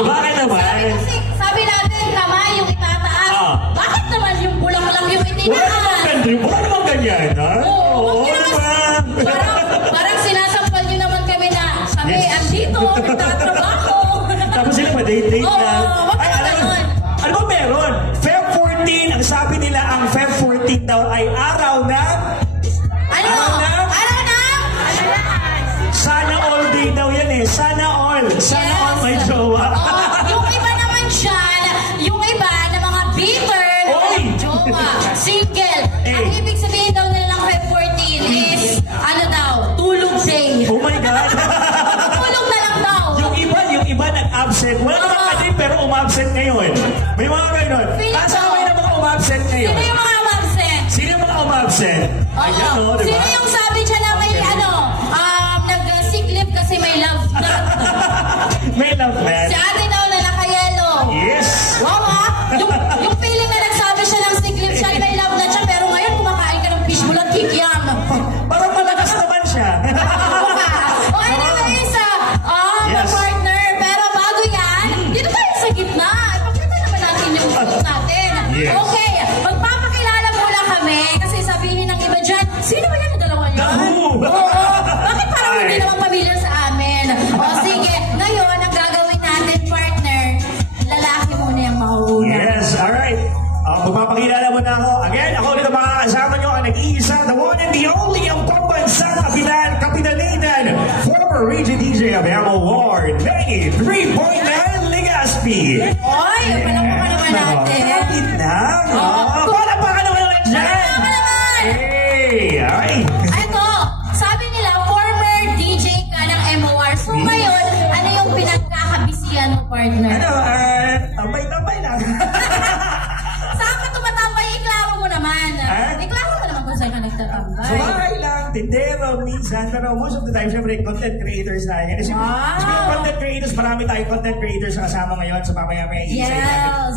Bakit naman? Sabi natin, kamay yung itataas. Bakit naman yung bulaklak yung itinaas? Wala naman ganyan, ha? Oo, parang sinasampal nyo naman kami na kami andito, nagtatrabaho. Tapos sila pa-date-date na. Ay, ano ba meron? Feb 14, ang sabi nila, ang Feb 14 daw ay araw na... Araw na? Sana all day daw yan eh. Sana all. Sana all may jowa. Yung iba naman dyan, yung iba na mga bitter, jowa, single. Ang ibig sabihin daw nila ng Feb 14 is, ano daw, tulog day. Oh my God. Tulog na lang daw. Yung iba nag-absent. Wala naman kasi pero umabsent ngayon. May mga gano'n. Kasama na mga umabsent ngayon. Sino yung mga umabsent? Sino yung mga umabsent? Ayan o, diba? Sino yung sabi dyan na may nag-sick leave kasi may love? May love man. Si ate daw na naka-yellow. Yes. Wow ha? Yung feeling na nagsabi siya ng sick leave, siya may love na siya, pero ngayon kumakain ka ng fishbowl at kikiam. Parang malakas naman siya. Anyways, partner, pero bago yan, dito tayo sa gitna. Ipakita naman natin yung group natin. Yes. Okay, magpapakilala muna kami kasi sabihin ng iba dyan, sino ba yan ang dalawa niyo? Bakit parang hindi naman pamilya sa amin? O sige, ngayon ang gagawin natin, partner, lalaki muna yung mauuna. Yes, alright. Magpapakilala muna ako. Again, ako ulit ang makakasama nyo ang nag-iisa, the one and the only, ang pambansang kapitalinan, former region DJ of M Award, May 3.9 Legaspi. Oy, palakpakan naman natin. Kapit na. Palakpakan naman natin dyan. Palakpakan naman. Hey, ay. Ito, sabi nila, former DJ ka ng MOR. So ngayon, ano yung pinagkakabisihan mo, partner? Tambay-tambay lang. Saan ka tumatambay? Iklaro mo naman. Iklaro mo naman kung saan ka nagtatambay. Sa bahay lang, tindero, minsan, pero most of the time, syempre, content creators na yan. Kasi content creators, marami tayong content creators na kasama ngayon sa mamaya may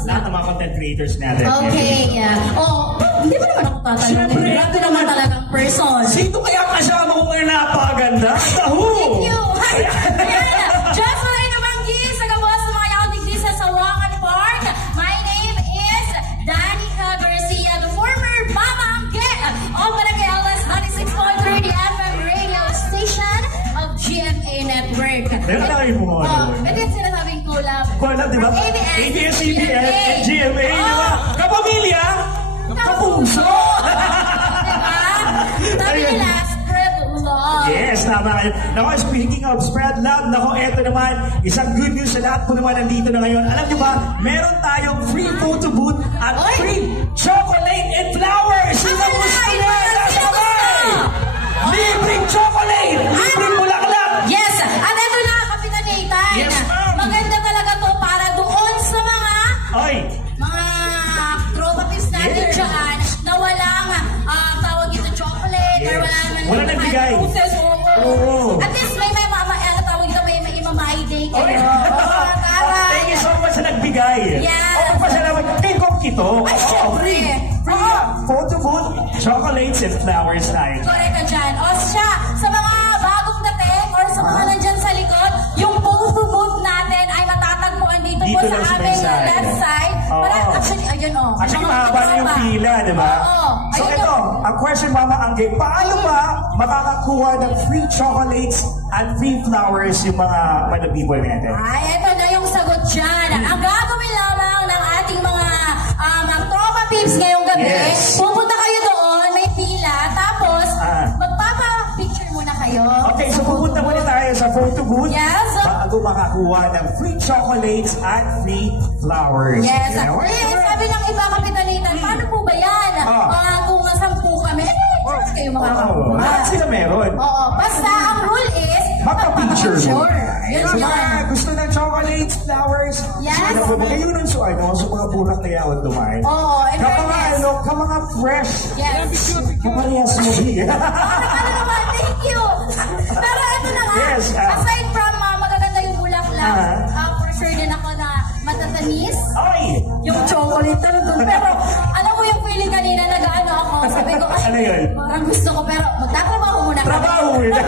lahat ng mga content creators natin. Okay, yeah. Hindi ba naman ako tatanungin? Grabe naman talagang person. Sino kaya kasama ko ngayon napakaganda? Thank you. Jocelyn Namanggi, sa gawas ng mga yaw sa Sawangan Park. My name is Danica Garcia, the former Mama Angge of Barangay LS 96.3 FM radio station of GMA Network. Meron na kayo mo. Ito yung sinasabing collab. Collab, di ba? ABS-CBN and GMA, di ba? Kapamilya, kapuso. Sabi nila, spread love. Yes, tama kayo. Nako, speaking of spread love, nako, eto naman, isang good news sa lahat po naman nandito na ngayon. Alam nyo ba, meron tayong free photo booth at free chocolate and flowers. Sino gusto nyo? Nasabay! Libreng chocolate! Libreng bulaklak! Yes! At ito na, Kapitan Nathan. Yes, ma'am. Maganda talaga to para doon sa mga tropa tips natin dyan na walang tawag ito chocolate or wala nang bigay. At least may tawag ito may imamay day kayo. Thank you so much sa nagbigay. Yes. Pasalamat. Kay Kok ito. Ay, syempre. Photo booth, chocolates and flowers tayo. Correct ka dyan. O siya, sa mga bagong dating or sa mga nandyan sa likod, yung photo booth natin ay matatagpuan dito po sa aming left side. Actually, ayun o. Actually, mahaba na yung pila, di ba? So ito, ang question, Mama Angge, paano ba makakakuha ng free chocolates and free flowers yung mga people natin? Ay, ito na yung sagot dyan. Ang gagawin lamang ng ating mga tropa tips ngayong gabi, pupunta kayo doon, may pila, tapos magpapa-picture muna kayo. Okay, so pupunta muna tayo sa photo booth. Yes. Bago makakuha ng free chocolates and free flowers. Yes. Sabi ng iba, Kapitan Nathan, paano po ba yan? Kung 10 kami, kayo makakakuha. Lahat sila meron. Oo. Basta ang rule is, magpa-picture. Yun So yan. gusto ng chocolates, flowers. Yes. Kayo nun sa mga burak na yawan dumain. Oo. Ka mga fresh. Yes. Kaparehas mo. Ano naman, thank you. Pero ito na nga, aside from magaganda yung bulaklak, for sure din ako na matatamis. Yung chocolate talaga. Pero alam mo yung feeling kanina, nag-ano ako. Sabi ko, ano yun? Parang gusto ko, pero magtatrabaho muna. Trabaho muna.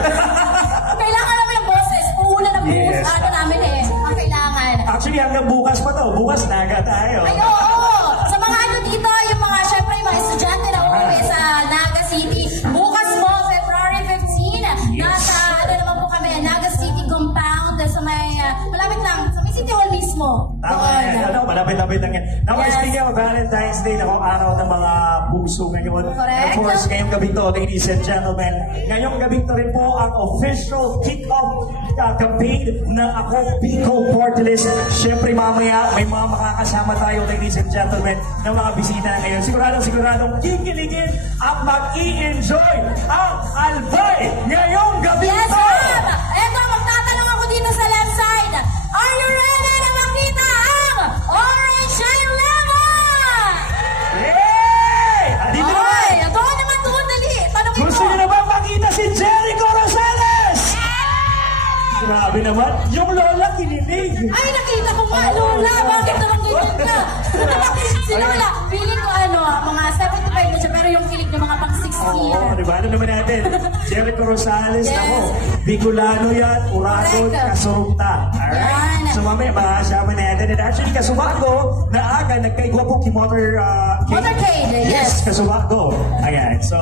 Kailangan naman yung boses. Puhunan ng booth. Ano namin ang kailangan. Actually, hanggang bukas pa to. Bukas naga tayo. Ay, oo! Sa mga ano dito, yung mga, syempre, yung mga estudyante na uuwi sa Naga City. Bukas po, February 15, nasa, ano naman po kami, Naga City Compound, sa may, malapit lang, sa may City Hall mismo. Tama yan. Ano, malapit-lapit lang yan. Now, speaking of Valentine's Day, ako araw ng mga puso ngayon. Correct. Of course, ngayong gabi to, ladies and gentlemen. Ngayong gabi to rin po ang official kick-off campaign ng Ako Bicol Party List. Siyempre, mamaya, may mga makakasama tayo, ladies and gentlemen, ng mga bisita na ngayon. Siguradong kikiligin at mag-i-enjoy ang Albay ngayong gabi Yes, to. ma'am! Eto, magtatanong ako dito sa left side. Are you ready na makita ang Orange and Lemon? Yay! Dito naman! Ay, ito naman doon, dali. Tanongin Gusto mo. niyo na ba makita si Jericho Rosales? Grabe naman, yung lola kinilig. Ay, nakita ko nga, Lola. Bakit naman ganyan ka? Si Lola, feeling ko mga 75 na siya, pero yung kilig ng mga pang 60 Oo, yan. di ba? Ano naman natin? Jericho Rosales, Yes. ako. Bicolano yan, Uragon, Correct. Kasurugta. Alright? Yan. So mamaya, makasama natin. And actually, Kasubago, na aga, nagkaigwa po Motorcade, yes. Kasubago. Ayan. So,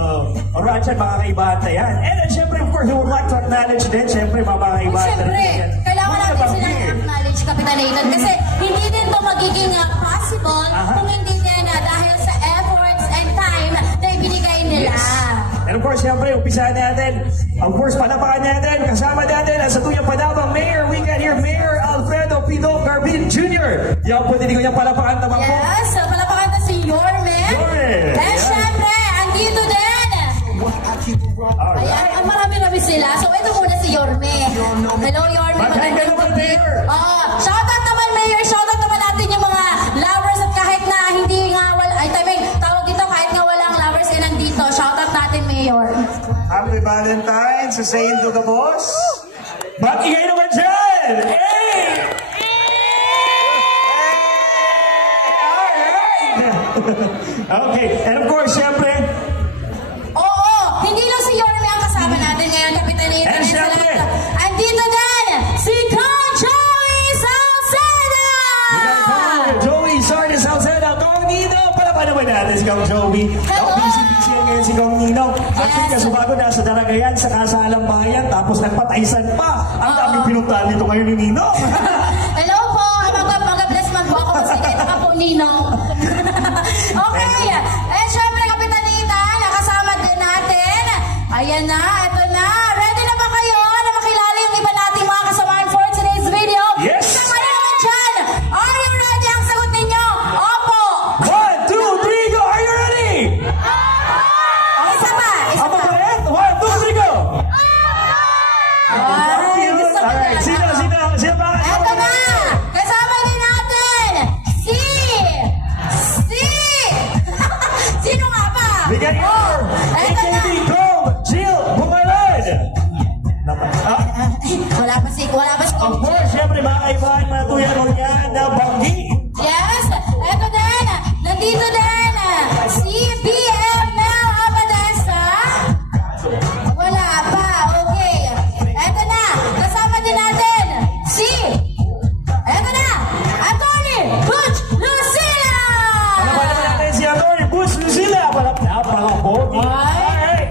alright yan, mga kaibahan na yan. And then, syempre, of course, we would like to acknowledge din, syempre, mga kaibahan na Siyempre, rin. kailangan natin silang i-acknowledge, Kapitan Nathan, kasi hindi din to magiging possible kung hindi din dahil sa efforts and time na ibinigay nila. Yes. And of course, siyempre, umpisahan natin. Of course, palapakan natin. Kasama natin ang sa tuyang Padabang Mayor. We can hear Mayor Alfredo Pido Garbin Jr. Yan po, hindi ko niyang palapakan. Tama po. Yes, palapakan na si Yorme. Yorme. And syempre, andito din. Alright. Ayan, marami-rami sila. So, ito muna si Yorme. Hello, Yorme. Magkain ka naman, Mayor. Shoutout naman, Mayor. Shoutout naman natin yung mga lovers at kahit na hindi nga wala, ay tawag dito, kahit nga walang lovers ay nandito. Shoutout natin, Mayor. Happy Valentine's sa Saint Duga Boss. Mag-ingay naman dyan! Hey! Alright! Okay, and of course, siyempre, Oo, hindi lang si Yorme ang kasama natin ngayon, Kapitan Nathan. And syempre, andito din si Joey Salceda! Joey Sardes Salceda, Kong Nino! Palapan naman natin si Kong Joey. Hello! Busy-busy ngayon si Kong Nino. Actually, Yes. Kasubago nasa Daragayan, sa Kasalang Bayan, tapos nagpataysan pa. Ang daming pinuntahan dito ngayon ni Nino. Hello po! Mag-bless man po ako kasi kahit ka po, Ninong. Okay! Eh, syempre, Kapitan Nathan, nakasama din natin. Ayan na, ito na. Ready na ba kayo na makilala yung iba nating mga kasamaan for today's video? Yes! Isang naman dyan! Are you ready? Ang sagot ninyo? Opo! 1, 2, 3, go! Are you ready? Isa pa! Isa Ang pa! mabait? 1, 2, 3, go! Ay, gusto ko Alright, yan. sino ba? Eto na! Kasama din natin si... Sino nga ba? Bigyan niyo! Eto na! AKB Gold, Jill Bumalad! Wala pa si Of course, syempre mga kaibahan, mga tuyan o yan na banggi. Yes! Eto din! Nandito din si BML Abadesa. Wala pa. Okay. Eto na. Kasama din natin si... Eto na! Atty. Butch Lucila! Palaban naman natin si Atty. Butch Lucila. Napaka-pogi. Alright.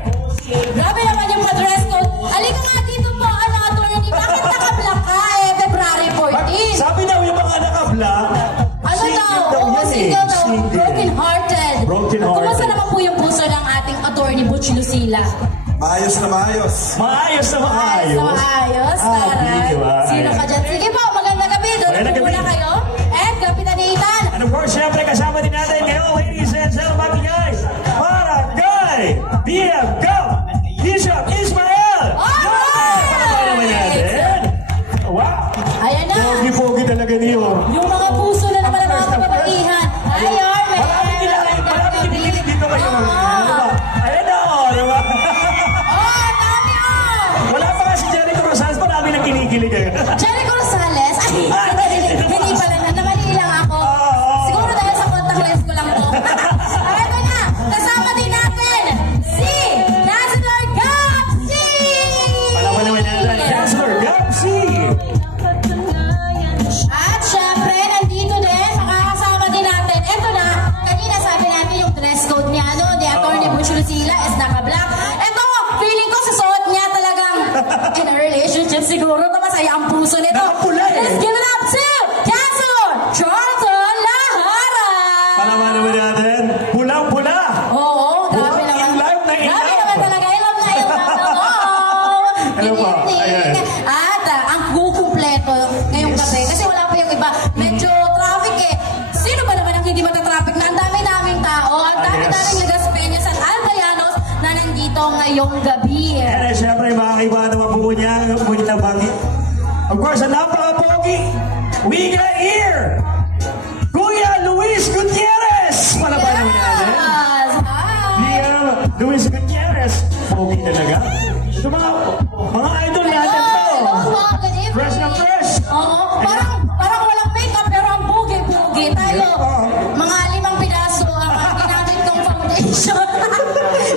Grabe naman yung pa-dress code. Halika nga dito po, Atty. Bakit naka-black ka? February 14. Sabi daw yung mga naka-black, Ano single daw? daw Oo, yan eh. single daw. Single. Broken-hearted. Broken-hearted. Kumusta naman po yung puso ng ating Atty. Butch Lucila? Maayos na maayos. Maayos na maayos. Maayos, taray. di ba? Sino ka dyan? Sige po, magandang gabi. Doon Magandang po muna gabi. kayo. And Kapitan Nathan. And of course, syempre kasama din natin ngayon, ladies and gentlemen, guys, Barangay BM Go! Bishop Ismael! Alright! Palaban naman natin. Wow! Ayan na. Pogi-pogi talaga niyo. Yung mga puso na naman ng mga kababaihan. Ayon, may Maraming kinikilig dito kayo. Oo. Ano ba? Ayan na, di ba? Oh, dami oh. Wala pa nga si Jericho Rosales, marami nang kinikilig ngayon. Jericho Rosales? Ay, hindi pala na. Namali lang ako. Siguro dahil sa contact lens ko lang to. Eto na. Kasama din natin si Chancellor Gapsi! Palaban naman natin, Chancellor Gapsi! At syempre, ba? Medyo traffic eh. Sino ba naman ang hindi matatraffic na ang dami-daming tao, ang dami-daming Legaspeños at Albayanos na nandito ngayong gabi. And syempre, mga kaibahan naman po niya, ngunit na bagi. Of course, ang napaka-pogi, we got here, Kuya Luis Gutierrez! Palaban naman natin. Yes! Kuya Luis Gutierrez. Pogi talaga. Ito mga idol natin to. Good evening. Fresh na fresh. Oo, parang walang makeup pero ang pugi-pugi. Tayo, mga 5 piraso ang ginamit kong foundation.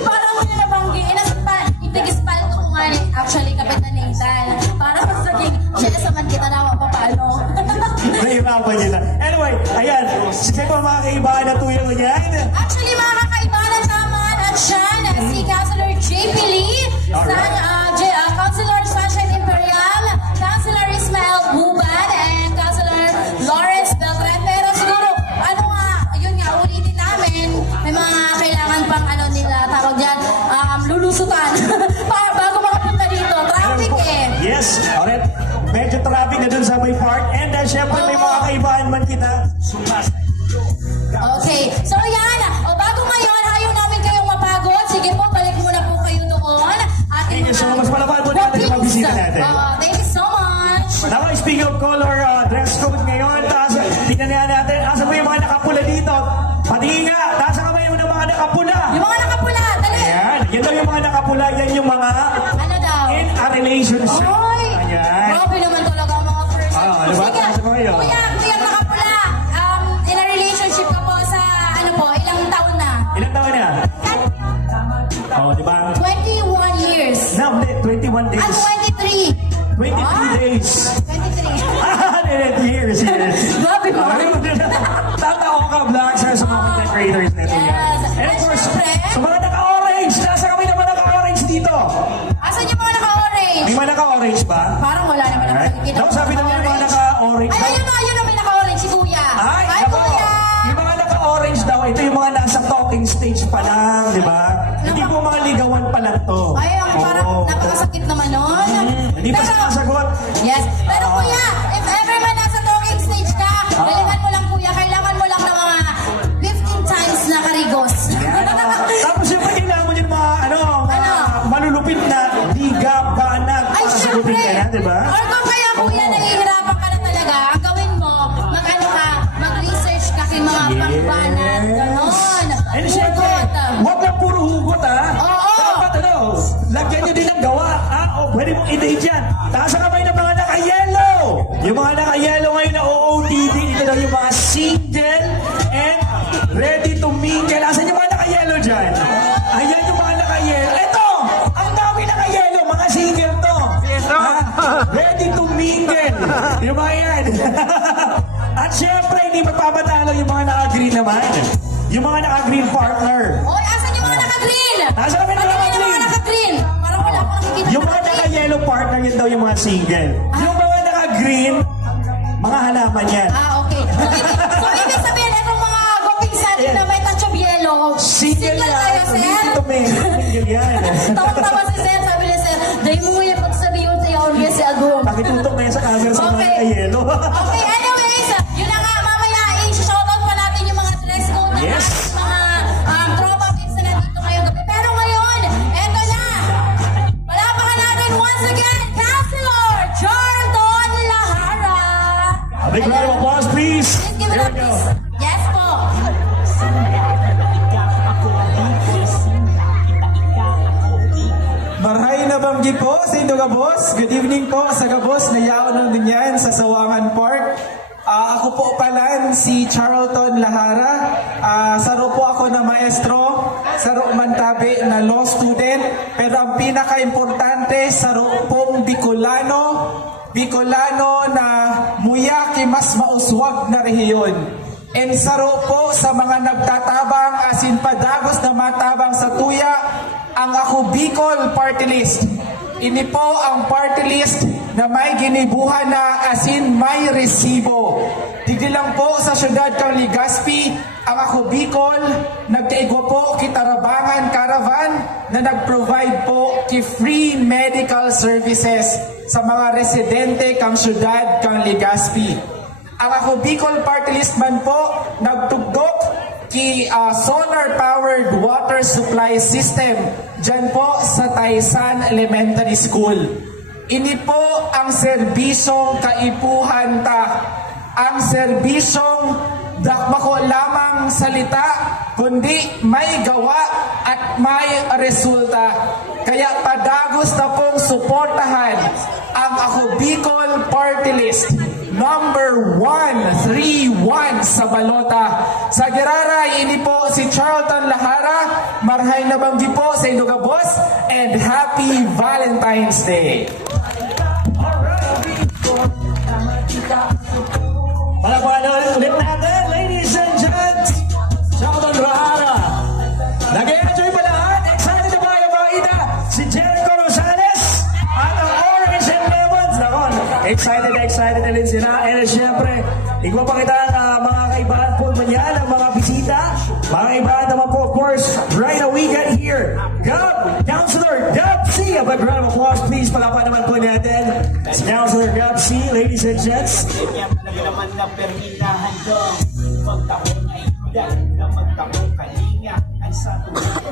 Parang hindi nabanggi. Ipigis-pal ko kung ano. Actually, kapit na Nathan. Parang saging, siya man kita naman pa paano. Nahirapan nila. Anyway, ayan. Sige pa mga kaibahan na tuyo niyan. Actually, mga kakaibahan naman at siya na si Councilor JP Lee, Councilor Sunshine Imperial, Councilor Ismael Buban, and Councilor Lawrence Beltran. Pero siguro, yun nga, ulitin namin, may mga kailangan pang nila, tawag dyan, lulusutan. Para bago makapunta dito, traffic eh. Yes, alright. Medyo traffic na dun sa may part. And syempre may mga kaibahan man kita. Sumas. Okay, so yan. Bago ngayon, ayaw namin kayong mapagod. Sige po, balik muna po kayo doon. Thank you so much. Palapaan po natin yung pagbisita natin. Thank you so much. Now, speaking of color, dress code ngayon, tingnan natin, asa po yung mga nakapula dito? Pati nga, nasa kamay yung mga nakapula. Yung mga nakapula, dali. Ayan, yan daw yung mga nakapula, yan yung mga Ano daw? in a relationship. Oy! Ayan. Grabe naman talaga ang mga person. Ano ba? Sige, Nasa kayo? kuya nakapula. In a relationship ka po sa, ilang taon na? Ilang taon na? Oh, di ba? 21 years. No, 21 days. 23. 23 days. 23. Years, yes. Grabe mo. Tatawa ka, vloggers, sa mga content creators na ito yan. Yes. And of course, Siyempre, sa mga naka-orange, nasa kami naman naka-orange dito. asan yung mga naka-orange? May mga naka-orange ba? Parang wala naman ako Alright. nakikita. Daw, sabi na niya mga naka-orange. Ay, ayun na may naka-orange, si Kuya. Ay, Hi, nako. Kuya. Yung mga naka-orange daw, ito yung mga nasa talking stage pa lang, di ba? Hindi po mga ligawan pa lang to. Ay, parang Oo. napakasakit naman nun. Hindi pa Pero- sinasagot. Yes. Pero Kuya, if ever man nasa talking stage ka, galingan mo lang Kuya, kailangan mo lang ng mga 15 times na karigos. Tapos yung kailangan mo yung mga, mga malulupit na liga, banag, Ay, para syempre. sagutin ka na, di ba? Or kung kaya Kuya, nahihirapan ka na talaga, ang gawin mo, mag-research ka kay mga pangbanat, gano'n. And syempre, huwag lang puro hugot, ha? Oo. Dapat, lagyan nyo din ng gawa, ha? O, pwede mong i-date yan. Taas ang kamay ng mga naka-yellow. Yung mga naka-yellow ngayon na OOTD, ito daw yung mga single and ready to mingle. Asan yung mga naka-yellow dyan? Ayan yung mga naka-yellow. Ito! Ang dami naka-yellow, mga single to. Ha? Ready to mingle. Yung mga yan. At syempre, hindi magpapatalo yung mga naka-green naman. Yung mga naka-green partner. Oy, asan yung mga naka-green? Asan kami Patingin naka-green? yung mga naka-green. Parang wala akong nakikita Yung mga naka-yellow partner, yun daw yung mga single. Yung mga naka-green, mga halaman yan. Okay. So, ibig sabihin, itong mga goping sand na may touch of yellow, Single tayo, yan. Sir. Dito may single yan. Tawag-tawa si Sir, sabi niya, Sir, dahil mo yung pagsabihin sa iyo, always si Agum. Pakitutok na yan sa camera sa mga Okay. naka-yellow. Okay, anyways, yun na nga, mamaya, i-shoutout pa natin yung mga dress code na Yes. mga tropa pics na nandito ngayong gabi. Pero ngayon, eto na, palapakan natin once again, Councilor Jordan Lahara. A big round of applause, please. Please give it Here up, we go. please. Yes po. Marhay na banggi po sa Indo Gabos. Good evening po sa Gabos na yaon din yan sa Sawangan Park. Ako po pala si Charlton Lahara. Saro po ako na maestro, saro mantabi na law student. Pero ang pinaka-importante, saro pong Bicolano na muyaki mas mauswag na rehiyon. And saro po sa mga nagtatabang asin padagos na matabang sa tuya, ang ako Bicol Party List. Ini po ang party list na may ginibuhan na asin may resibo. Dili lang po sa syudad kang Legazpi, ang ako Bicol, nagkaigwa po kitarabangan caravan na nag-provide po ki free medical services sa mga residente kang syudad kang Legazpi. Ang ako Bicol Party List man po nagtugdok ki solar-powered water supply system dyan po sa Taysan Elementary School. Ini po ang serbisyong kaipuhan ta. Ang serbisyong dakbako lamang salita, kundi may gawa at may resulta. Kaya padagos na pong suportahan ang ako Bicol Party List number 131 sa balota. Sa Giraray, ini po si Charlton Lahara. Marhay na banggi po sa Iloga Boss, and Happy Valentine's Day. Palapanan ulit natin, ladies and gents. Charlton Lahara. Nag-enjoy pa lahat? Excited na ba yung mga ina? Si Jericho Rosales at ang Orange and Lemons. Nakon, excited na rin sila. And syempre, igpapakita ang mga kaibahan po man yan, ang mga bisita. Mga kaibahan naman po, of course, right now we get here. Councilor Gab C. A big round of applause, please. Palapan naman po natin. Si Councilor Gab C, ladies and gents.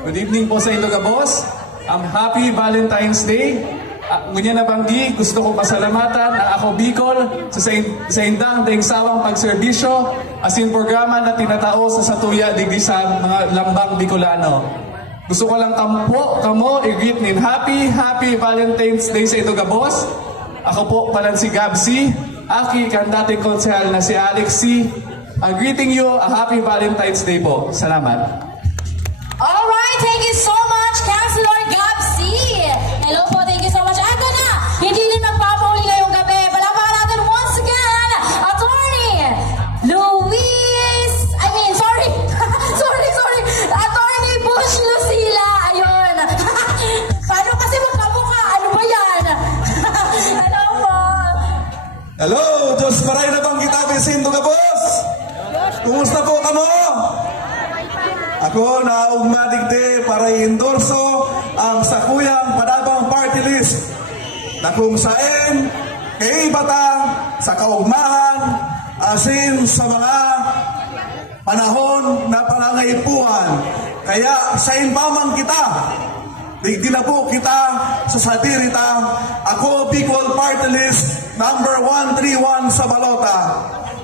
Good evening po sa Iloga Boss. Happy Valentine's Day. Ngunya na banggi, gusto ko pasalamatan ang ako Bicol sa indang daing sawang pagserbisyo asin programa na tinatao sa Satuya digdi sa mga lambang Bicolano. Gusto ko lang kamo i-greet nin Happy Valentine's Day sa Iloga Boss. Ako po pala si Gab C. Aki kan dating konsehal na si Alex C. Greeting you a Happy Valentine's Day po. Salamat. Alright, thank you so much, Councilor Gab C. Hello po, thank you so much. Ando na, hindi din magpapauli ngayong gabi. Palakpakan natin once again, Attorney Attorney Bush Lucila. Ayun. Paano kasi magkamukha? Ano ba yan? Hello po. Hello, Diyos maray na bang kita bisindo ka, boss? Kumusta po kamo? Ako na ugmadigde para i-endorso ang Sakuyang Panabang Party List na kung saan kaibatang sa kaugmahan asin sa mga panahon na panangaipuan. Kaya sa inbamang kita, digdi na po kita sa sadirita, ako Bicol Party List number 131 sa balota.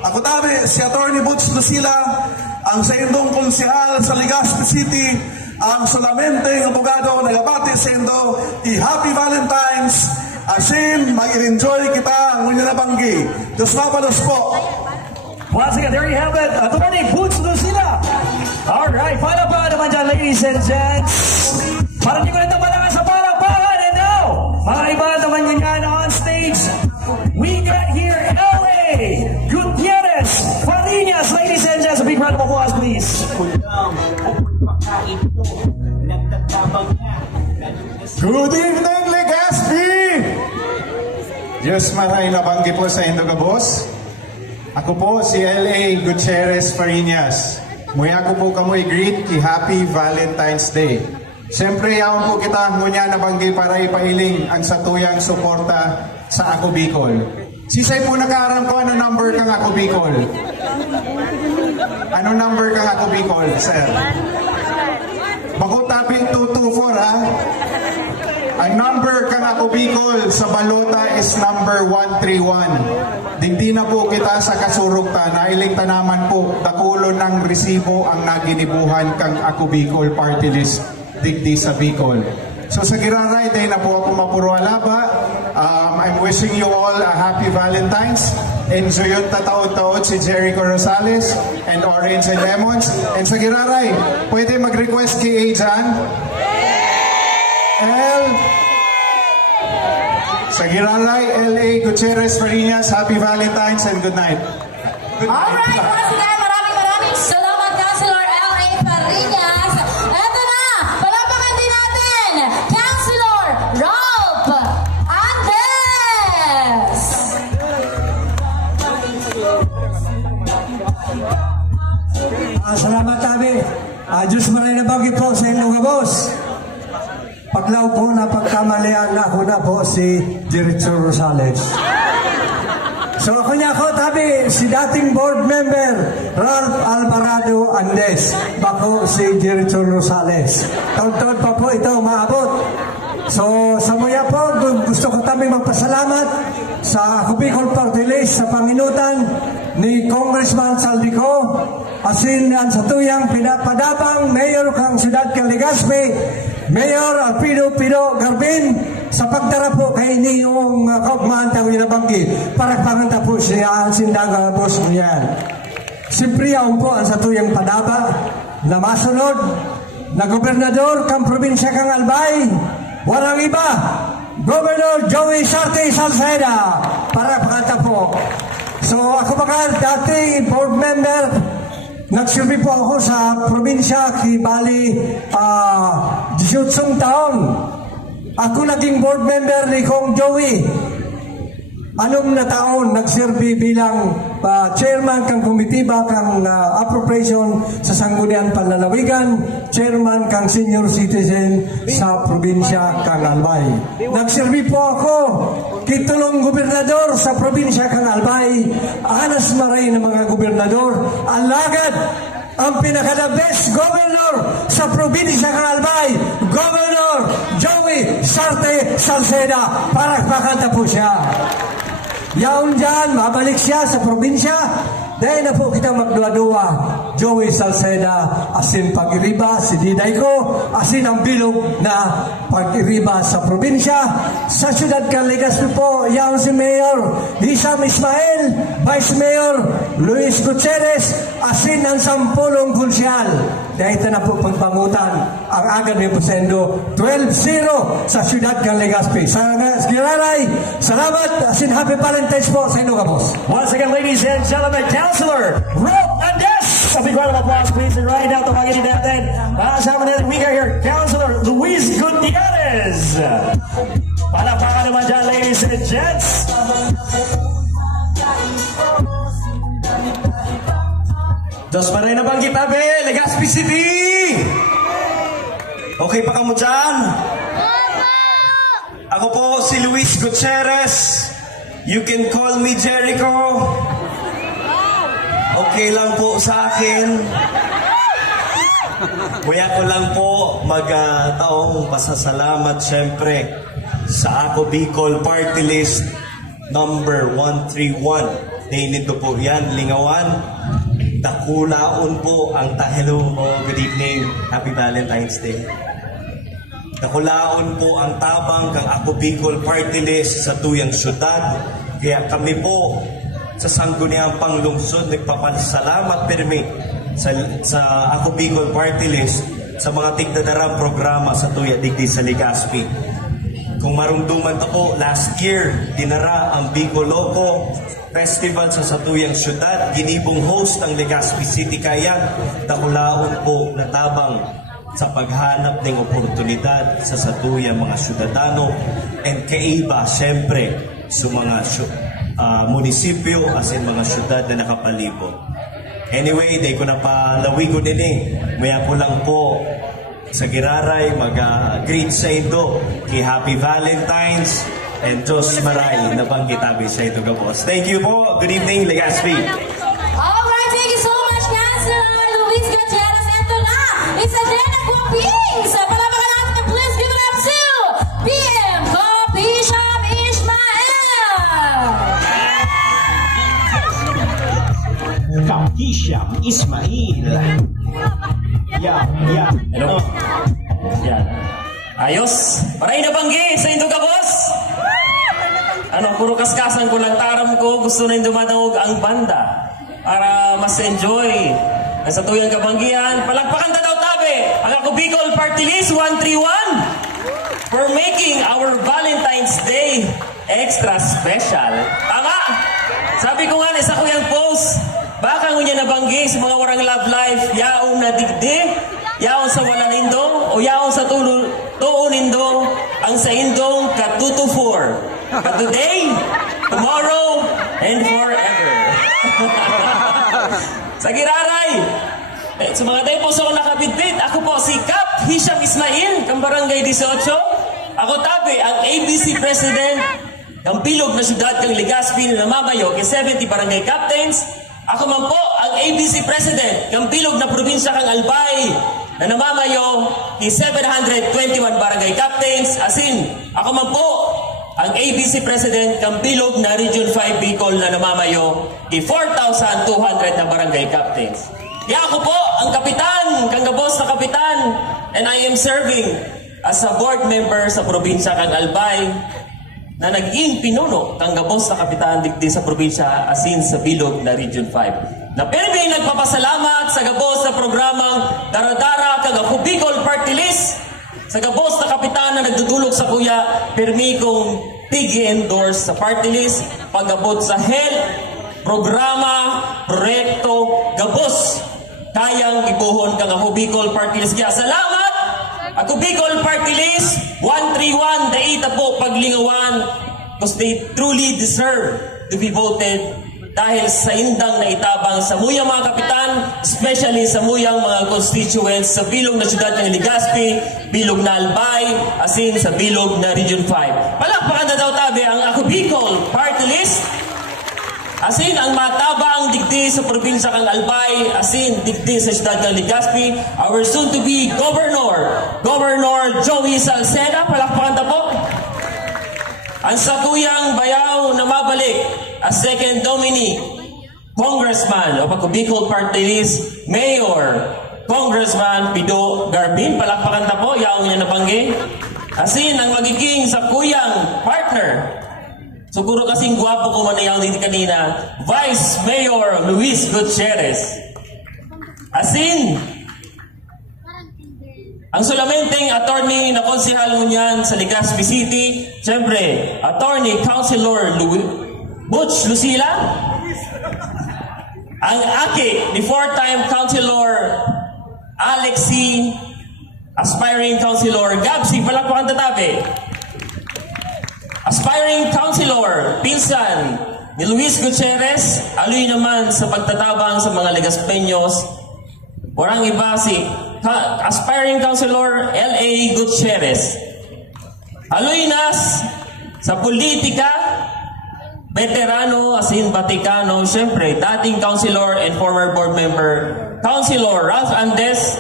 Ako tabi si Attorney Butch Lucila, ang sa indong konsehal sa Legazpi City, ang solamenteng abogado nagabati sa indo, Happy Valentine's, asin mag-enjoy kita ang ngunya na banggi. Diyos mapalos po. Once again, there you have it, Attorney Butch Lucila. Alright, palakpakan naman dyan, ladies and gents. Parang di ko rin naman sa palakpakan. And now, mga iba naman ganyan on stage. We got here L.A. Gutierrez Farinas, ladies and gents. A big round of applause, please. Good evening, Legazpi! Diyos maray na banggi po sa Iloga Boss. Ako po si L.A. Gutierrez Farinas. Muya ko po kamoy greet ki Happy Valentine's Day. Siyempre, yaon po kita ngunya na banggi para ipailing ang satuyang suporta sa Ako Bicol. Sisay po nakaaram ko, ano number kang Ako Bicol? Ano number kang Ako Bicol, sir? Bako taping 224, ha? Ang number kang Ako Bicol sa balota is number 131. Digdi na po kita sa kasurugta, nailing tanaman po, dakulo ng resibo ang naginibuhan kang Ako Bicol Party List digdi sa Bicol. So sa Giraray, day na po ako mapuro alaba. I'm wishing you all a happy Valentine's. Enjoy yung tataod-taod si Jericho Rosales and Orange and Lemons. And sa Giraray, pwede mag-request kay Ajan? Sa Giraray, L.A. Gutierrez Farinas, happy Valentine's and good night. Good night. Alright, once again, maraming salamat, Councilor L.A. Farinas. Eto na, palapakan din natin, Councilor Ralph Andes. Salamat tabi. Diyos maray na bagi po sa Iloga Boss. Paglaw po na pagkamalian na ako na po si Jericho Rosales. So ako niya ako tabi si dating board member Ralph Alvarado Andes, bako si Jericho Rosales. Taon-taon pa po ito maabot. So sa muya po gusto ko tabi magpasalamat sa Ako Bicol Party List sa panginutan ni Congressman Saldico, asin yan sa tuyang pinapadabang Mayor kang Siyudad kang Legazpi, Mayor Alfredo Piro Garbin, sa pagdara po kay inyong kaugmahan tayo nabanggi para panganta po siya sindang boss mo yan. Siyempre yaon po ang sa tuyang padaba na masunod na gobernador kang probinsya kang Albay, walang iba, Governor Joey Sarte Salceda, para panganta po. So ako baka dati board member, nagsilbi po ako sa probinsya Kibali 18 taon. Ako naging board member ni Kong Joey. Anong na taon nagsilbi bilang chairman kang komitiba kang appropriation sa Sangguniang Panlalawigan, chairman kang senior citizen sa probinsya kang Albay. Nagsilbi po ako kitulong gobernador sa probinsya kang Albay, anas maray ng mga gobernador, alagad ang pinaka-the best governor sa probinsya kang Albay, Governor Joey Sarte Salceda, para pakanta po siya. Yaon dyan, mabalik siya sa probinsya, dahil na po kita magdua-dua, Joey Salceda, asin pag-iriba, si Diday ko, asin ang bilog na pag-iriba sa probinsya. Sa Siyudad kang Legazpi po, yaon si Mayor Hisham Ismail, Vice Mayor Luis Gutierrez, asin ang 10 konsyal. Dahil ito na po pagpangutan ang agad ni Pusendo 12-0 sa Siyudad kang Legazpi. Sa Giraray, salamat, asin happy Valentine's po sa inyo ka, boss. Once again, ladies and gentlemen, Councilor Rob Andes. A big round of applause, please. And right now, tumagin natin. Kasama natin, we got here, Councilor Luis Gutierrez. Palakpakan naman dyan, ladies and gents. Dos pa rin na bang kita, be? Legazpi City! Okay pa ka mo dyan? Ako po si Luis Gutierrez. You can call me Jericho. Okay lang po sa akin. Kuya ko lang po mag-taong pasasalamat syempre sa Ako Bicol Party List number 131. Nainito po yan, Lingawan. Dakulaon po ang hello mo, good evening, happy Valentine's Day. Dakulaon po ang tabang kang Ako Bicol Party List sa tuyang syudad. Kaya kami po sa Sangguniang Panglungsod nagpapasalamat pirmi sa Ako Bicol Party List sa mga tigdadarang programa sa tuya digdi sa Legazpi. Kung marumduman to po, last year dinara ang Bicoloco Festival sa Satuyang Syudad, ginibong host ang Legazpi City, kaya dakulaon po natabang sa paghanap ng oportunidad sa Satuyang mga syudadano and kaiba syempre sa mga munisipyo as in mga syudad na nakapalibot. Anyway, di ko na palawi ko din maya ko lang po sa Giraray mag-greet sa Indo kay Happy Valentine's and Diyos maray na panggitabi sa ito ka, boss. Thank you po. Good evening, Legazpi. Alright, thank you so much, Councilor Luis Gutierrez. Ito na, it's a Jenna Guaping. Sa palabakan natin, please give it up to PM Coffee Shop Ismail. Coffee Shop Ismail. Yeah. Hello. Yan. Ayos. Maray na banggi sa ito ka, boss. Puro kaskasan ko lang taram ko. Gusto na yung dumadawag ang banda para mas enjoy sa tuyang kabanggihan. Palagpakan na daw tabi ang Ako Bicol Party List 131 for making our Valentine's Day extra special. Tama? Sabi ko nga sa kuyang post, baka ngunya nabanggi sa mga warang love life, yaong na digdi, yaong sa walang indong, o yaong sa tuon indong, ang sa indong katutufor. Today, tomorrow, and forever. Sa Giraray, sa mga tayo po sa nakabitbit, ako po si Cap Hisham Ismail, kang Barangay 18. Ako tabi, ang ABC President Kambilog na syudad kang Legazpi na namamayo kay 70 barangay captains. Ako man po ang ABC President, kambilog na probinsya kang Albay na namamayo kay 721 barangay captains. As in, ako man po ang ABC President, kambilog na Region 5 Bicol na namamayo kay 4,200 na barangay captains. Kaya ako po ang kapitan, kang gabos na kapitan, and I am serving as a board member sa probinsya kang Albay na naging pinuno kang gabos na kapitan digdi sa probinsya asin sa bilog na Region 5. Na permi nagpapasalamat sa gabos na programang Daradara kang ako Bicol Party List. Sa gabos na kapitan na nagdudulog sa kuya, permi kong pig-endorse sa party list, pag-abot sa health, programa, proyekto, gabos. Kayang ibuhon kang ako Bicol Party List. Kaya salamat! Ako Bicol Party List 131 daita po paglingawan because they truly deserve to be voted dahil sa indang na itabang sa muyang mga kapitan, especially sa muyang mga constituents sa bilog na syudad ng Legazpi, bilog na Albay, asin sa bilog na Region 5. Palakpakan na daw tabi ang Ako Bicol Party List. Asin ang matabang digdi sa probinsya kang Albay, asin digdi sa syudad ng Legazpi, our soon-to-be Governor Joey Salceda. Palakpakan na po. Ang sakuyang bayaw na mabalik as second nominee, Congressman o Ako Bicol Party List, Mayor, Congressman Pido Garbin. Palakpakan na po, yaong niya napanggi. Asin ang magiging sakuyang partner, siguro kasing gwapo ko manayaw dito kanina, Vice Mayor Luis Gutierrez. Asin, ang solamenteng attorney na konsehal ngunyan sa Legazpi City, siyempre, attorney Councilor Butch Lucila. Ang aki ni four-time Councilor Alexi, aspiring Councilor Gabsi. Palakpakan tatabi. Aspiring Councilor, pinsan ni Luis Gutierrez, aloy naman sa pagtatabang sa mga Legazpeños. Warang iba si aspiring Councilor L.A. Gutierrez. Aloy nas sa politika, veterano, asin Vaticano, siyempre, dating Councilor and former board member, Councilor Ralph Andes,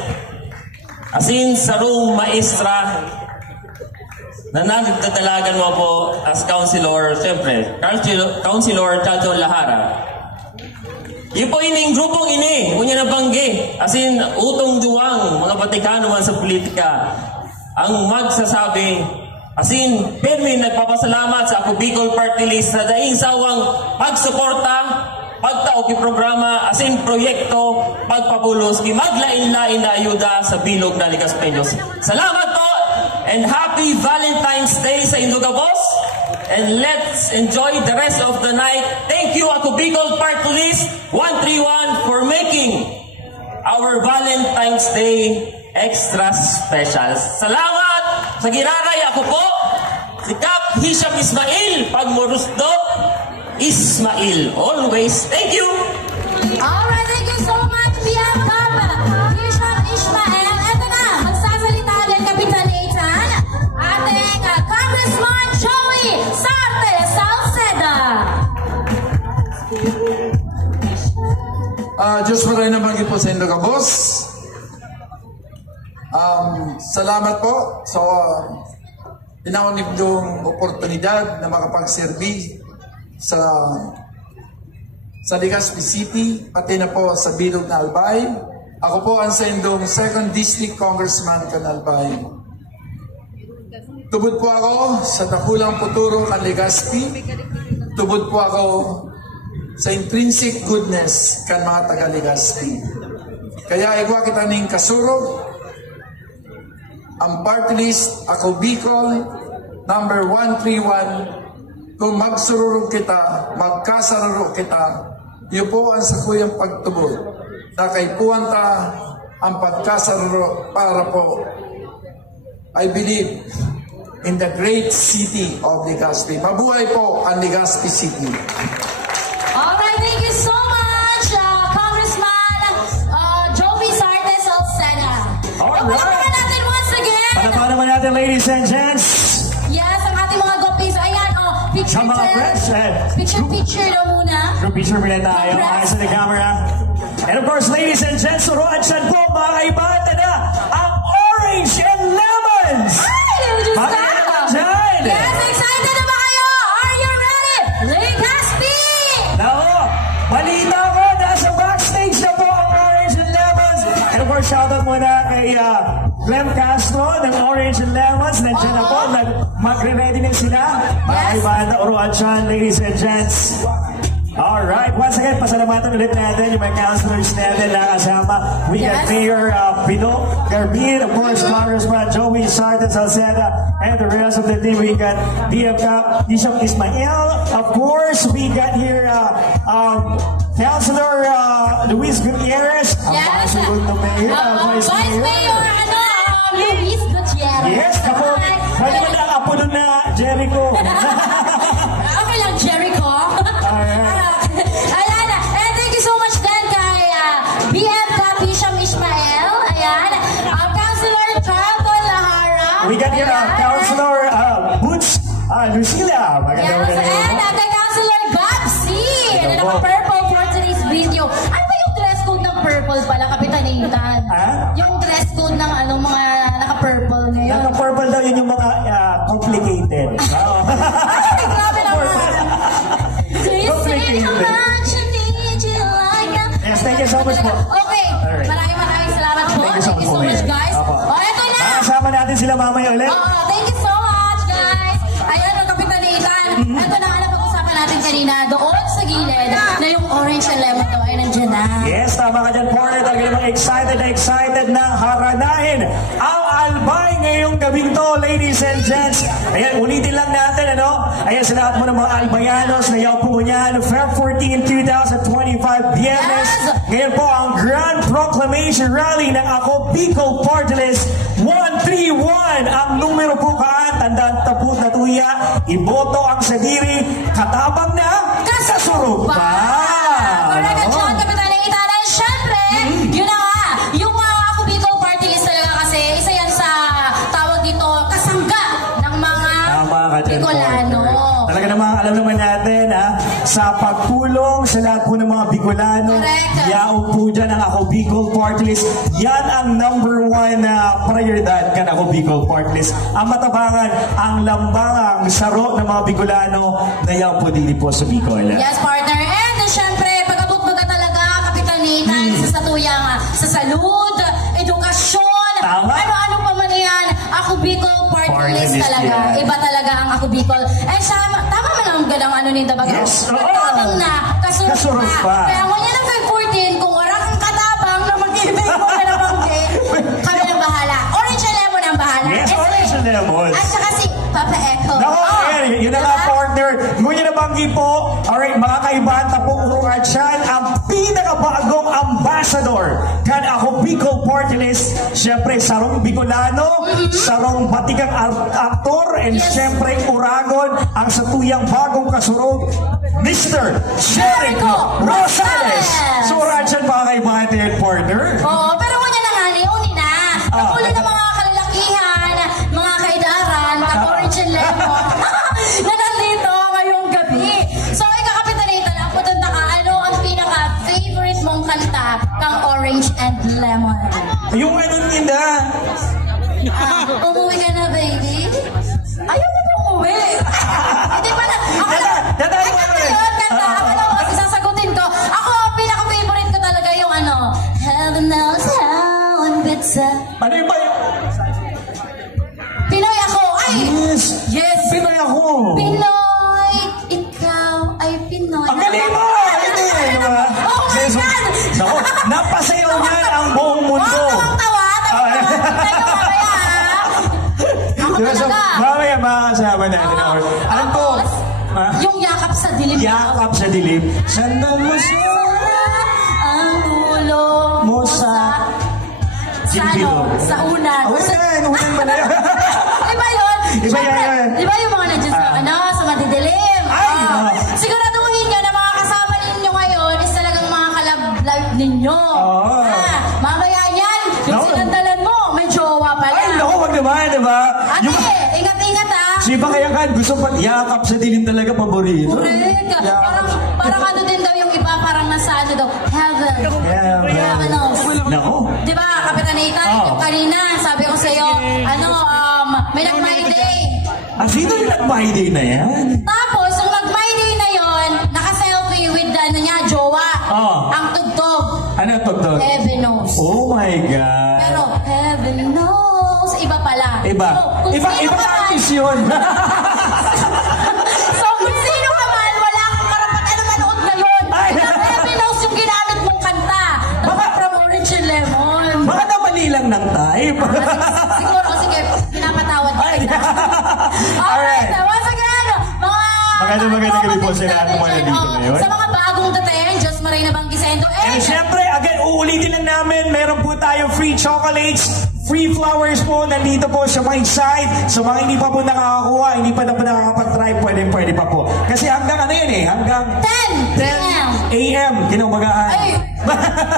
asin sarong maestra, na nagtatalagan mo po as Councilor, siyempre, Councilor Charlton Lahara. Yung po ining grupong ini, kunya na banggi, as in, utong duwang, mga Vaticano man sa politika, ang magsasabi, as in, permi nagpapasalamat sa Ako Bicol Party List sa daing sawang pagsuporta, pagtaok programa, as in, proyekto, pagpapulos, maglain-lain na ayuda sa bilog na Legazpeños. Salamat po! And happy Valentine's Day sa Indogabos. And let's enjoy the rest of the night. Thank you, Ako Bicol Party List 131 for making our Valentine's Day extra special. Salamat! Sa giraray ako po, si Cap Hisham Ismail, pagmurusdo, Ismail. Always. Thank you! Alright, thank you so much, Cap Hisham Ismail. Ito na, magsasalita din Kapitan Nathan, ating Congressman Joey Sarte Salceda. Diyos maray nabanggit po sa Indogabos. Salamat po sa tinawanib yung oportunidad na makapagserbi sa Legazpi City, pati na po sa bilog na Albay. Ako po ang sa indong 2nd District Congressman kan Albay. Tubod po ako sa dakulang puturo kan Legazpi. Tubod po ako sa intrinsic goodness kan mga taga-Legazpi. Kaya igwa kita ning kasurog, ang party list Ako Bicol number 131. Kung magsururog kita, magkasarurog kita, yun po ang sakuyang pagtubod na kay puwanta ang pagkasarurog para po, I believe, in the great city of Legazpi. Mabuhay po ang Legazpi City. Alright, thank you so much, Congressman Joey Sarte Salceda. Alright. Natin once again. Panapan naman natin, ladies and gents. Yes, ang ating mga gopis. Ayan, Sa mga friends. Picture na muna. Group picture muna tayo. Congrats. Ayos sa camera. And of course, ladies and gents, suruan siya po, mga kaibata na, ang Orange and Lemons! Ay, Diyos Mga ka! naman dyan! Yes, excited na ba kayo? Are you ready? Legaspi! Nako, balita ko, nasa backstage na po ang Orange and Lemons. And of course, shoutout muna kay Clem Castro ng Orange and Lemons. Nandiyan na po, magre-ready na sila. Mga kaibata, uruan siya, ladies and gents. Alright, once again, pasalamatan ulit natin yung mga councilors natin na kasama. We got Mayor Pino Carmine, of course, Congressman Joey Sartan Salceda, and the rest of the team. We got BF Bishop Ismael. Of course, we got here Councilor Luis Gutierrez. Yes. Vice Mayor, Luis Gutierrez. Yes, ako. Pwede mo na apo nun na Jericho. Okay lang, Jericho. Ayan, and thank you so much din kay BF Bishop Ismael. Ayan, Councilor Charlton Lahara. We got here Councilor Butch Lucila. Magandang Yes, and kay Councilor Gabsi. Na naka-purple for today's video. Ano ba yung dress code ng purple pala, Kapitan Nathan? Yung dress code ng mga naka-purple ngayon. Naka-purple daw yun yung mga complicated. Ay, grabe naman. Yes, thank you so much po. Okay, maraming salamat po. Thank you so much, guys. O, eto na. Kasama natin sila mamaya ulit. Thank you so much, guys. Ayan, ang Kapitan Nathan. Eto na nga na pag-usapan natin kanina doon sa gilid na yung Orange and Lemon to ay nandiyan na. Yes, tama ka dyan, partner. Talaga namang excited na haranahin ang Albay ngayong gabing to, ladies and gents. Ayan, ulitin lang natin, Ayan, sa lahat mo ng mga Albayanos na yaw po niyan, Feb 14, 2025, Viernes. Ngayon po ang Grand Proclamation Rally ng Ako Bicol Party List 131. Ang numero po tandaan tapos na tuya, iboto ang sadiri, katabang na, kasurog pa. Correct ka dyan, Kapitan Nathan. And syempre, yun na nga, yung Ako Bicol Party List talaga kasi isa yan sa tawag dito, kasangga ng mga Bicolano. Talaga namang alam naman natin sa pagpulong sa lahat po ng mga Bicolano, yaon po dyan ang Ako Bicol Party List. Yan ang #1 prioridad kan Ako Bicol Party List. Ang matabangan, ang lambangang saro ng mga Bicolano na yaon po din po sa Bicol. Yes, partner. And syempre, pag-abot-baga talaga, Kapitan Nathan, sa tuyang, sa salud, edukasyon, ano-ano pa man yan, Ako Bicol Party List talaga. Iba talaga ang Ako Bicol. And tama man ang ganang nito baga. Yes. Katabang na, kasurog pa. Kaya mo yan ang Feb 14, kung wala kang katabang na mag-ibig mo na nabanggi, kami ang bahala. Orange and Lemon ang bahala. Yes, Orange and Lemon. At saka si Papa Echo. Yun na nga, partner. Ngunit nabanggi po, alright, mga kaibata po, urungan siyan, ang pinakabagong ambassador kan Ako Bicol Party List. Siyempre, sarong Bicolano, sarong batikang aktor, and siyempre, Uragon, ang satuyang bagong kasurog, Mr. Jericho Rosales. So, urungan siyan, mga kaibata and partner. Oo, pero kanya na nga, uni na. Napulo ng mga kalalakihan, mga kaidaran, Orange and Lemon, na nandito ngayong gabi. So, Kapitan Nathan, ang putunta ka, ano ang pinaka-favorite mong kanta ng Orange and Lemon? Yung nila. Umuwi ka na, baby? Ayaw mo ba umuwi? Hindi pala. Ako na. Kanta yun, kanta. Ako na kasi sasagutin ko. Ako, ang pinaka-favorite ko talaga yung Heaven knows how and bitter. Ano yung ba yun? Pinoy ako. Ay! Yes! Pinoy ako! Pinoy, ikaw ay Pinoy. Ang galing mo! Hindi! Oh my God! Napasayaw niyan ang buong mundo. Tawa. Ako talaga. Mamaya makakasama natin. Alam ko, yung yakap sa dilim. yakap sa dilim. Sandan mo siya ang ulo mo sa Gimbilo. Sa unan. Unan ba na yun? Iba yun? Iba yun. Iba yung mga nandiyan sa madidilim. Siguraduhin nyo na mga kasama ninyo ngayon is talagang mga kalab ninyo. Mamaya yan, yung sinandalan mo, may jowa pala. Ay, naku, wag naman, diba? Ate, ingat-ingat ha. Si Iba kaya kan, gusto pa yakap sa dilim talaga, paborito. Correct. Parang ano din daw yung iba, parang nasa ano daw, heaven. Heaven else. Nako. Di ba, Kapitan Nathan, yung kanina, sabi ko sa'yo, may nag-my day. Sino yung nag-my day na yan? Tapos, yung mag-my day na yon, naka-selfie with jowa. Ang tugtog. Ano ang tugtog? Heaven knows. Oh my God. Pero, heaven knows, iba pala. Iba. So, Iba artist yun. So, kung sino ka man, wala kang karapatan na manood ngayon. Heaven knows yung ginamit mong kanta. Dapat from Origin Lemon. Baka namali lang ng type. Siguro, sige, pinapatawad ko kita. Alright, so once again, magandang gabi po sa lahat ng mga nandito ngayon. Sa mga bagong dating, Diyos Maray na Banggisendo. And syempre, again, uulitin lang namin, meron po tayong free chocolates, free flowers po, nandito po sa my side. So mga hindi pa po nakakakuha, hindi pa na po nakakapag-try, pwede pa po. Kasi hanggang ano yun hanggang 10 a.m. Kinumagahan. Ay,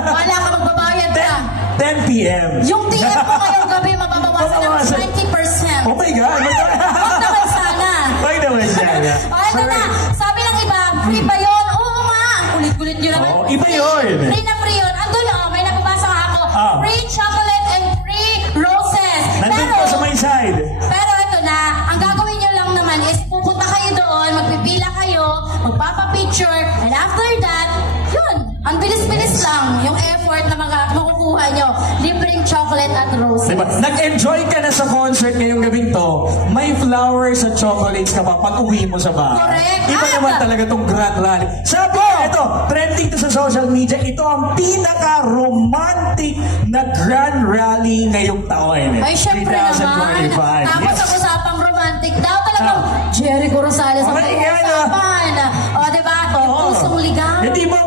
wala ka magbabayad ka. 10 p.m. Yung TM mo ngayong gabi, mababawasan ng 20%. Oh my God. Huwag naman sana. Huwag naman sana. Ito na, sabi ng iba, free ba yun? Oo nga. Ulit-ulit nyo naman. Iba yun. Free na free yun. Andun may napabasa nga ako. Free chocolate and free roses. Nandun po sa my side. Pero ito na, ang gagawin nyo lang naman is pupunta kayo doon, magpipila kayo, magpapapicture, and after that, yun, ang bilis-bilis lang yung effort na makukuha nyo. Libreng chocolate at roses. Diba? Nag-enjoy ka na sa concert ngayong gabing to, may flowers at chocolates ka pa pag uwi mo sa bahay. Correct. Iba naman talaga tong grand rally. Sabi ito, trending to sa social media, ito ang pinaka-romantic na grand rally ngayong taon. Ay, syempre naman. 2025. Tapos sa usapang romantic daw talagang Jericho Rosales ang usapan. O, diba? Yung pusong ligaw. Hindi mo,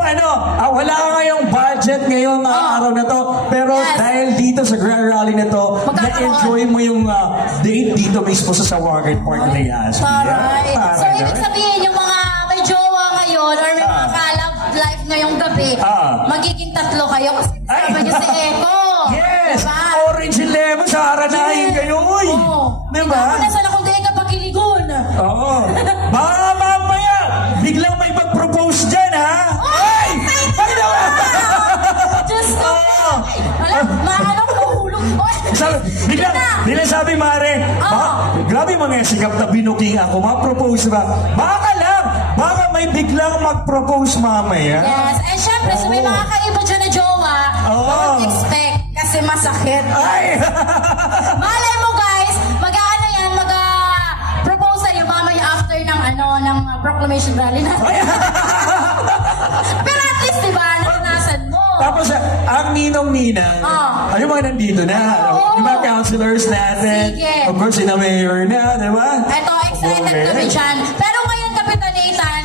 wala ka ngayong budget ngayong araw na to, pero dahil dito sa grand rally na to, na-enjoy mo yung date dito mismo sa Sawagan Park na Legazpi. Alright. So, ibig sabihin, yung mga may jowa ngayon or may mga ka-love life ngayong gabi, magiging 3 kayo kasi kasama nyo si Eko. Yes! Diba? Origin Lemon sa haranahin kayo, uy! Diba? Ikaw na sana kung di ka pagkiligon. Oo. Baka mamaya, biglang may mag-propose dyan, ha? Ay! Ay naman! Diyos ko! Wala, maanong mahulog. Bigla sabi, Mare, grabe mga sikap na binuking ako, ma-propose ba? Baka lang! Baka may biglang mag-propose mamaya. Yes, and syempre, so may mga kaiba dyan na jowa, don't expect kasi masakit. Ay! Malay mo guys, mag-propose sa'yo mamaya after ng proclamation rally na. Pero at least, diba, naranasan mo. Tapos, ang ninong-ninang, yung mga nandito na, yung mga councilors natin, Sige. of course, sina mayor na, di ba? Eto, excited kami dyan. Pero ngayon, Kapitan Nathan,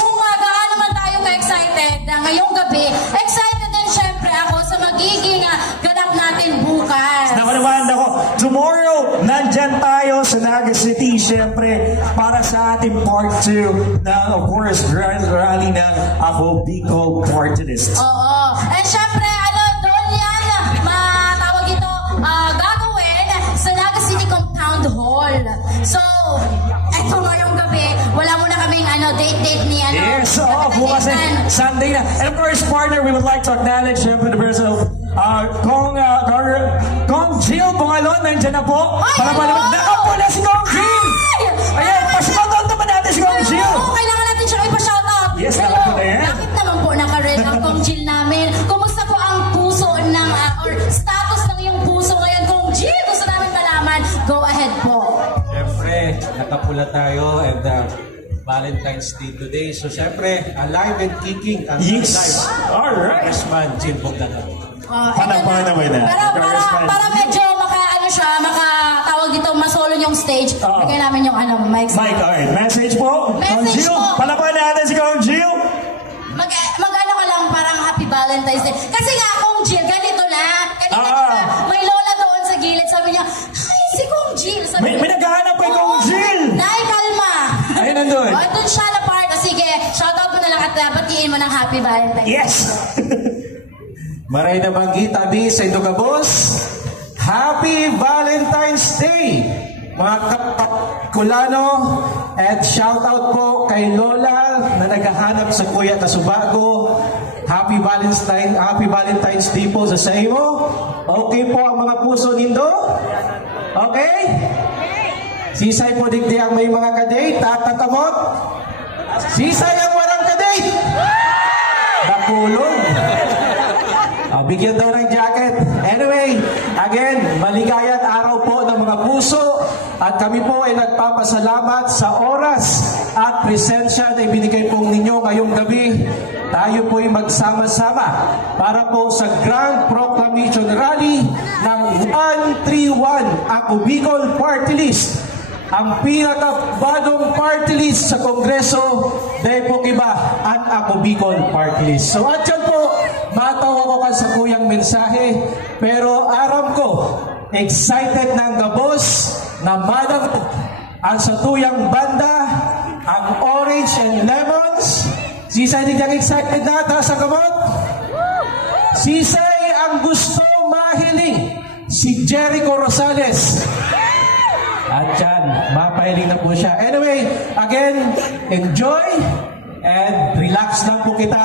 kung gaano man tayo ka-excited ngayong gabi, excited din syempre ako sa magiging ganap natin bukas. Tomorrow, nandyan tayo sa Naga City, syempre, para sa ating part 2 ng, of course, grand rally ng Ako Bicol Party List. Oo. And syempre, doon yan, matawag ito, gagawin sa Naga City Compound Hall. So, eto ngayong gabi, wala muna kaming date ni Yes, bukas Sunday na. And of course, partner, we would like to acknowledge, syempre, the person of Kong Jill Bungalon, nandiyan na po. Nakapo na si Kong Jill! Ayan, pa-shoutout naman natin si Kong Jill! Oo, kailangan natin siya ipa-shoutout. Yes, nakapo na yan. Bakit naman po naka-red ang Kong Jill namin? Kumusta po ang puso ng, or status ng iyong puso ngayon, Kong Jill? Gusto namin malaman. Go ahead po. Siyempre, nakapula tayo and Valentine's Day today. So, siyempre, alive and kicking ang live. Alright. Congressman Jill Bogdanao. Palakpakan naman na. Para medyo makatawag dito, masolo yung stage. Bigyan namin yung mic. Mike, alright. Message po. Message po. Palakpakan natin si Kong Jill. Mag-ano ka lang, parang Happy Valentine's Day. Kasi nga, Kong Jill, ganito na. May lola doon sa gilid. Sabi niya, ay, si Kong Jill. May naghahanap kay Kong Jill. Nay, kalma. Ay, nandun. Doon siya na part. Sige, shoutout mo na lang at batiin mo ng Happy Valentine's Day. Yes. Maray na banggit, abi sa Indogabos. Happy Valentine's Day! mga Kulano, at shoutout po kay Lola na naghahanap sa Kuya Tasubago. Happy Valentine's Day po sa sayo. Okay po ang mga puso nindo? Okay? Sisay po digdi ang may mga kadate, tatatamot. Sisay ang walang kadate. Nakulong. Bigyan daw ng jacket. Anyway, again, maligayang araw po ng mga puso at kami po ay nagpapasalamat sa oras at presensya na ibinigay po ninyo ngayong gabi. Tayo po ay magsama-sama para po sa Grand Proclamation Rally ng 131 Ako Bicol Party List. Ang pinakabagong party list sa Kongreso dahil po iba ang Ako Bicol Party List. So at yan po, matawa ko ka sa kuyang mensahe, pero aram ko, excited ng gabos na manang ang satuyang banda, ang Orange and Lemons. Sisay din yung excited na taas ang gamot. Sisay ang gusto mahiling, si Jericho Rosales. At yan, mapahiling na po siya. Anyway, again, enjoy and relax lang po kita.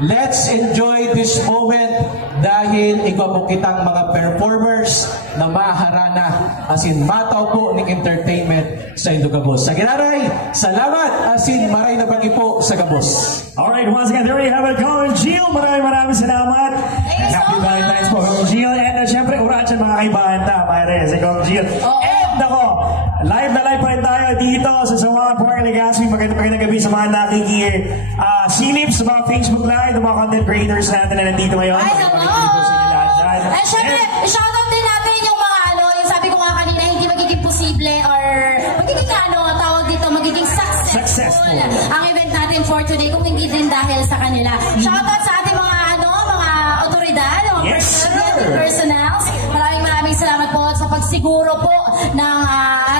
Let's enjoy this moment dahil ikaw po kitang mga performers na maharana as in mataw po ng entertainment sa Indogabos. Sa Ginaray, salamat as in maray na bagi po sa Gabos. Alright, once again, there you have it, Colin Gil. Maraming salamat. Happy Valentine's po, Colin Gil. And syempre, urahan mga kaibanta, Mayres, Colin Gil. And ako, live na live pa rin tayo dito sa Sawangan Park, Legazpi. Magandang gabi sa mga nakikisilip sa mga Facebook Live, ng mga content creators natin na nandito ngayon. Ay, hello! And syempre, shoutout din natin yung mga yung sabi ko nga kanina, hindi magiging posible or magiging tawag dito, magiging successful ang event natin for today kung hindi din dahil sa kanila. Shoutout sa ating mga mga otoridad, mga personals. Maraming salamat po sa pagsiguro po ng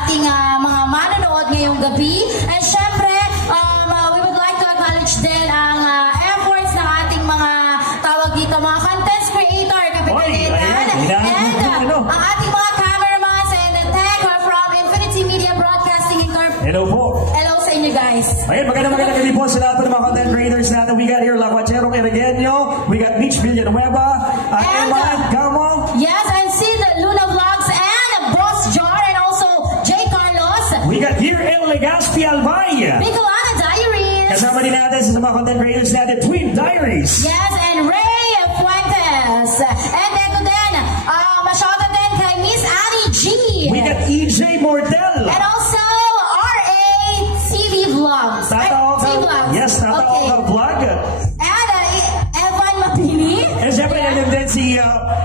ating mga manonood ngayong gabi. And syempre, we would like to acknowledge din ang efforts ng ating mga tawag dito, mga content creator, Kapitalitan, and ang ating mga cameramans and tech from Infinity Media Broadcasting Incorporated. Hello po. Hello sa inyo guys. Ayun, magandang gabi po sa lahat ng mga content creators natin. We got here Laguachero Irigenio, we got Mitch Villanueva, Eman Gamo. Yes, and Sid Luna Vlogs and Boss Jar and also Jay Carlos. We got here El Legazpi Albay. Bicolana Diaries. Kasama din natin sa mga content creators natin, Twin Diaries. Yes, and Ray Fuentes. And ito din, shoutout din kay Miss Annie G. We got EJ Mortel. And also, RA TV Vlogs. Yes, Tataw Vlog. And Evan Mapili. And siyempre, yan din si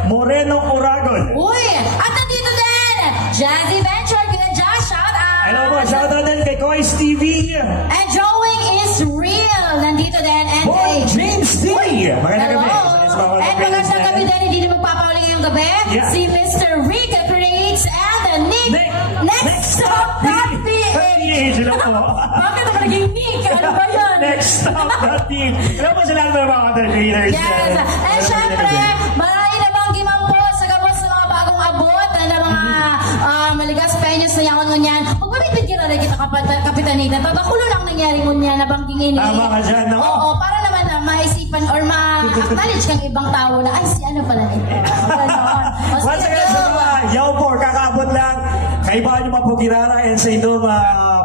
Moreno Oragon. Uy, at nandito din, Jazzy Venture, kaya Josh, shout out. Hello po, shout out din kay Kois TV. And Joey is real, nandito din. And Boy James D. Magandang gabi. And magandang gabi din, hindi na magpapauling ngayong gabi. Yeah. Si Mr. Rick Creates and Nick. Next Stop PH. Hello po. Bakit ako naging Nick? Ano ba yun? Next Stop PH. Hello po sa lahat ng mga content creators. Yes. And syempre, marami na bang giman po sa gabos ng mga bagong abot na mga maligas penyos na yakon ngunyan. Magpapitpit ka na kita kapitanitan. Babakulo lang nangyari ngunyan na banking ini. Tama ka dyan, no? Oo, para naman na maisipan or ma-acknowledge kang ibang tao na, ay, si ano pala ito. Once again, sa mga yaw po, kakabot lang. Kaibahan nyo mga pugirara and sa ito,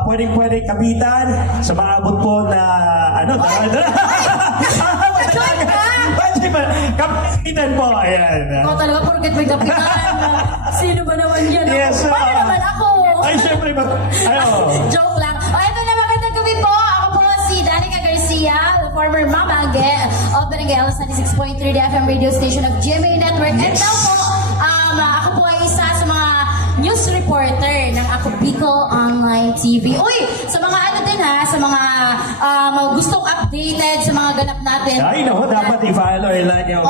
pwedeng kapitan sa maabot po na, kapitan po, ayan. Ikaw talaga, porket may kapitan. Sino ba naman yan? Yes, paano naman ako? Ay, syempre, Joke lang. Ito na, magandang gabi po. Ako po si Danica Garcia, the former Mama Angge of Beniguel, 96.3 FM radio station of GMA Network. And now po, ako po ay isa sa mga news reporter ng Ako Bicol Online TV. Uy, sa mga sa mga gustong updated sa mga ganap natin. Ay, no, dapat i-follow like yung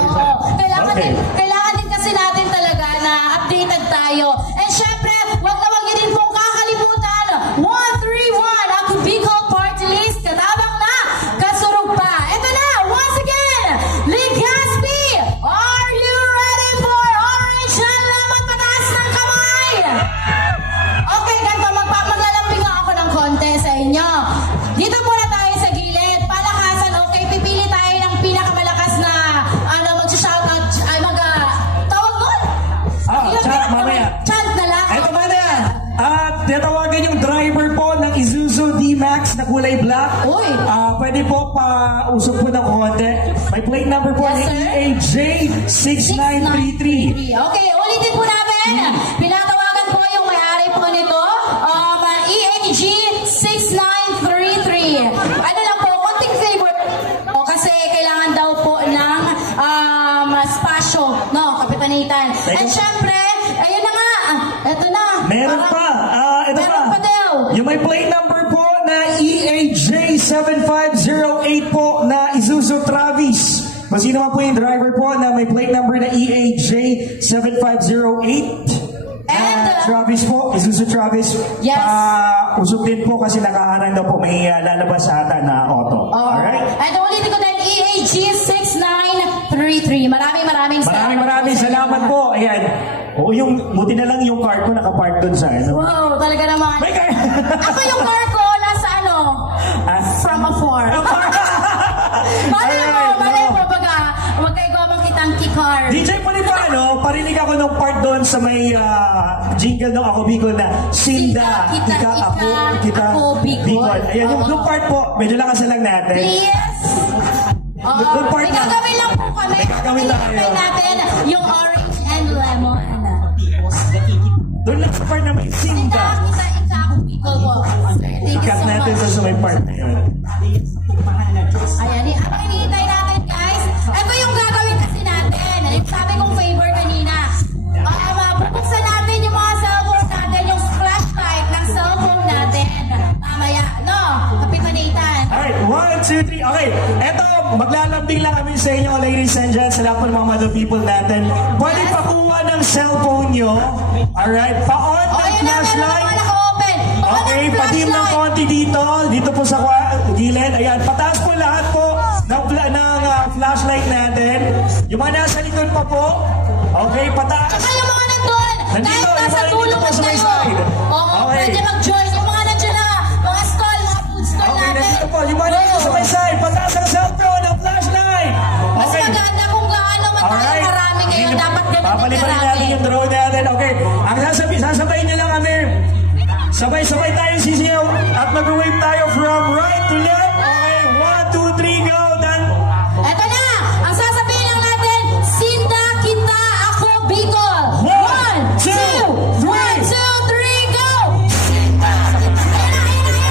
kailangan din kasi natin talaga na updated tayo. And syempre, wag niyo din pong kakalimutan 131 Ako Bicol Party List, katabang na, kasurog pa. Ito na, once again, Legazpi, are you ready for Orange and Lemon? Pataas ng kamay! Okay kulay black. Uy. Pwede po pa-usog po ng konti. May plate number po Yes, ni sir. EAJ6933. Okay, ulitin po namin. Pinatawagan po yung may-ari po nito. EAG6933. Ano lang po, konting favor. Kasi kailangan daw po ng spasyo, no, Kapitan Nathan. And syempre, ayun na nga. Eto na. Meron pa. Ito Meron pa daw. Yung may plate number po na EAJ7508 po na Isuzu Travis. Kung sino man po yung driver po na may plate number na EAJ7508. And Travis po, Isuzu Travis. Yes. Usog din po kasi nakaharang daw po may lalabas sa ata na auto. Alright? And ulitin ko din, EAG6933. Maraming salamat po. Ayan. Oo, buti na lang yung car ko nakapark doon sa ano. Wow, talaga naman. May car. Ako yung car ko nasa ano? From afar. Malay mo, baga, magkaigawang kitang kikar. DJ Polipano, parinig ako ng part doon sa may jingle ng Ako Bicol na Sinda, Ako Bicol. Ayan, yung part po, medyo lakasan lang natin. Please. May gagawin lang po kami. Gagawin lang kayo. Natin yung orange and lemon. Doon lang sa part na may Sinda. Kita Ako Bicol po. Thank you Cut so natin much. doon sa may part na yun. Ayan, ang hinihintay natin guys. Ito yung gagawin kasi natin. Sabi kong favor kanina. Bubuksan natin yung mga cellphone natin, yung flashlight ng cellphone natin. Mamaya, no? Kapitan Nathan. Alright, 1, 2, 3. Okay, eto, maglalambing lang kami sa inyo, ladies and gents, sa lahat po ng mga mother people natin. Pwede pakuha ng cellphone nyo. Alright, pa-on ng flashlight. Okay, padim ng konti dito po sa gilid. Ayan, pataas po lahat po ng flashlight natin. Yung mga nasa likod pa po. Okay, pataas. Saka yung mga nandun, Nandito, kahit nasa yung mga tulong nandito po sa may kayo. side. Oo, Okay. pwede mag-join. Yung mga nandyan na, mga stall, mga food stall Okay, natin. nandito po. Yung mga nandito sa may side. Pataas ang cellphone ng flashlight. Mas Okay. maganda kung gaano man tayo marami ngayon. Dapat ganun din Papaliparin natin karami. yung drone natin. Okay, ang sasabayin nyo lang kami. Sabay-sabay tayo sisiyaw at mag-wave tayo from right to left. Okay, 1, 2, 3, go. Done. Eto na! Ang sasabihin lang natin, Sinda, kita, ako, Bicol. 1, 2, 3, go! Sinda! Ayun na!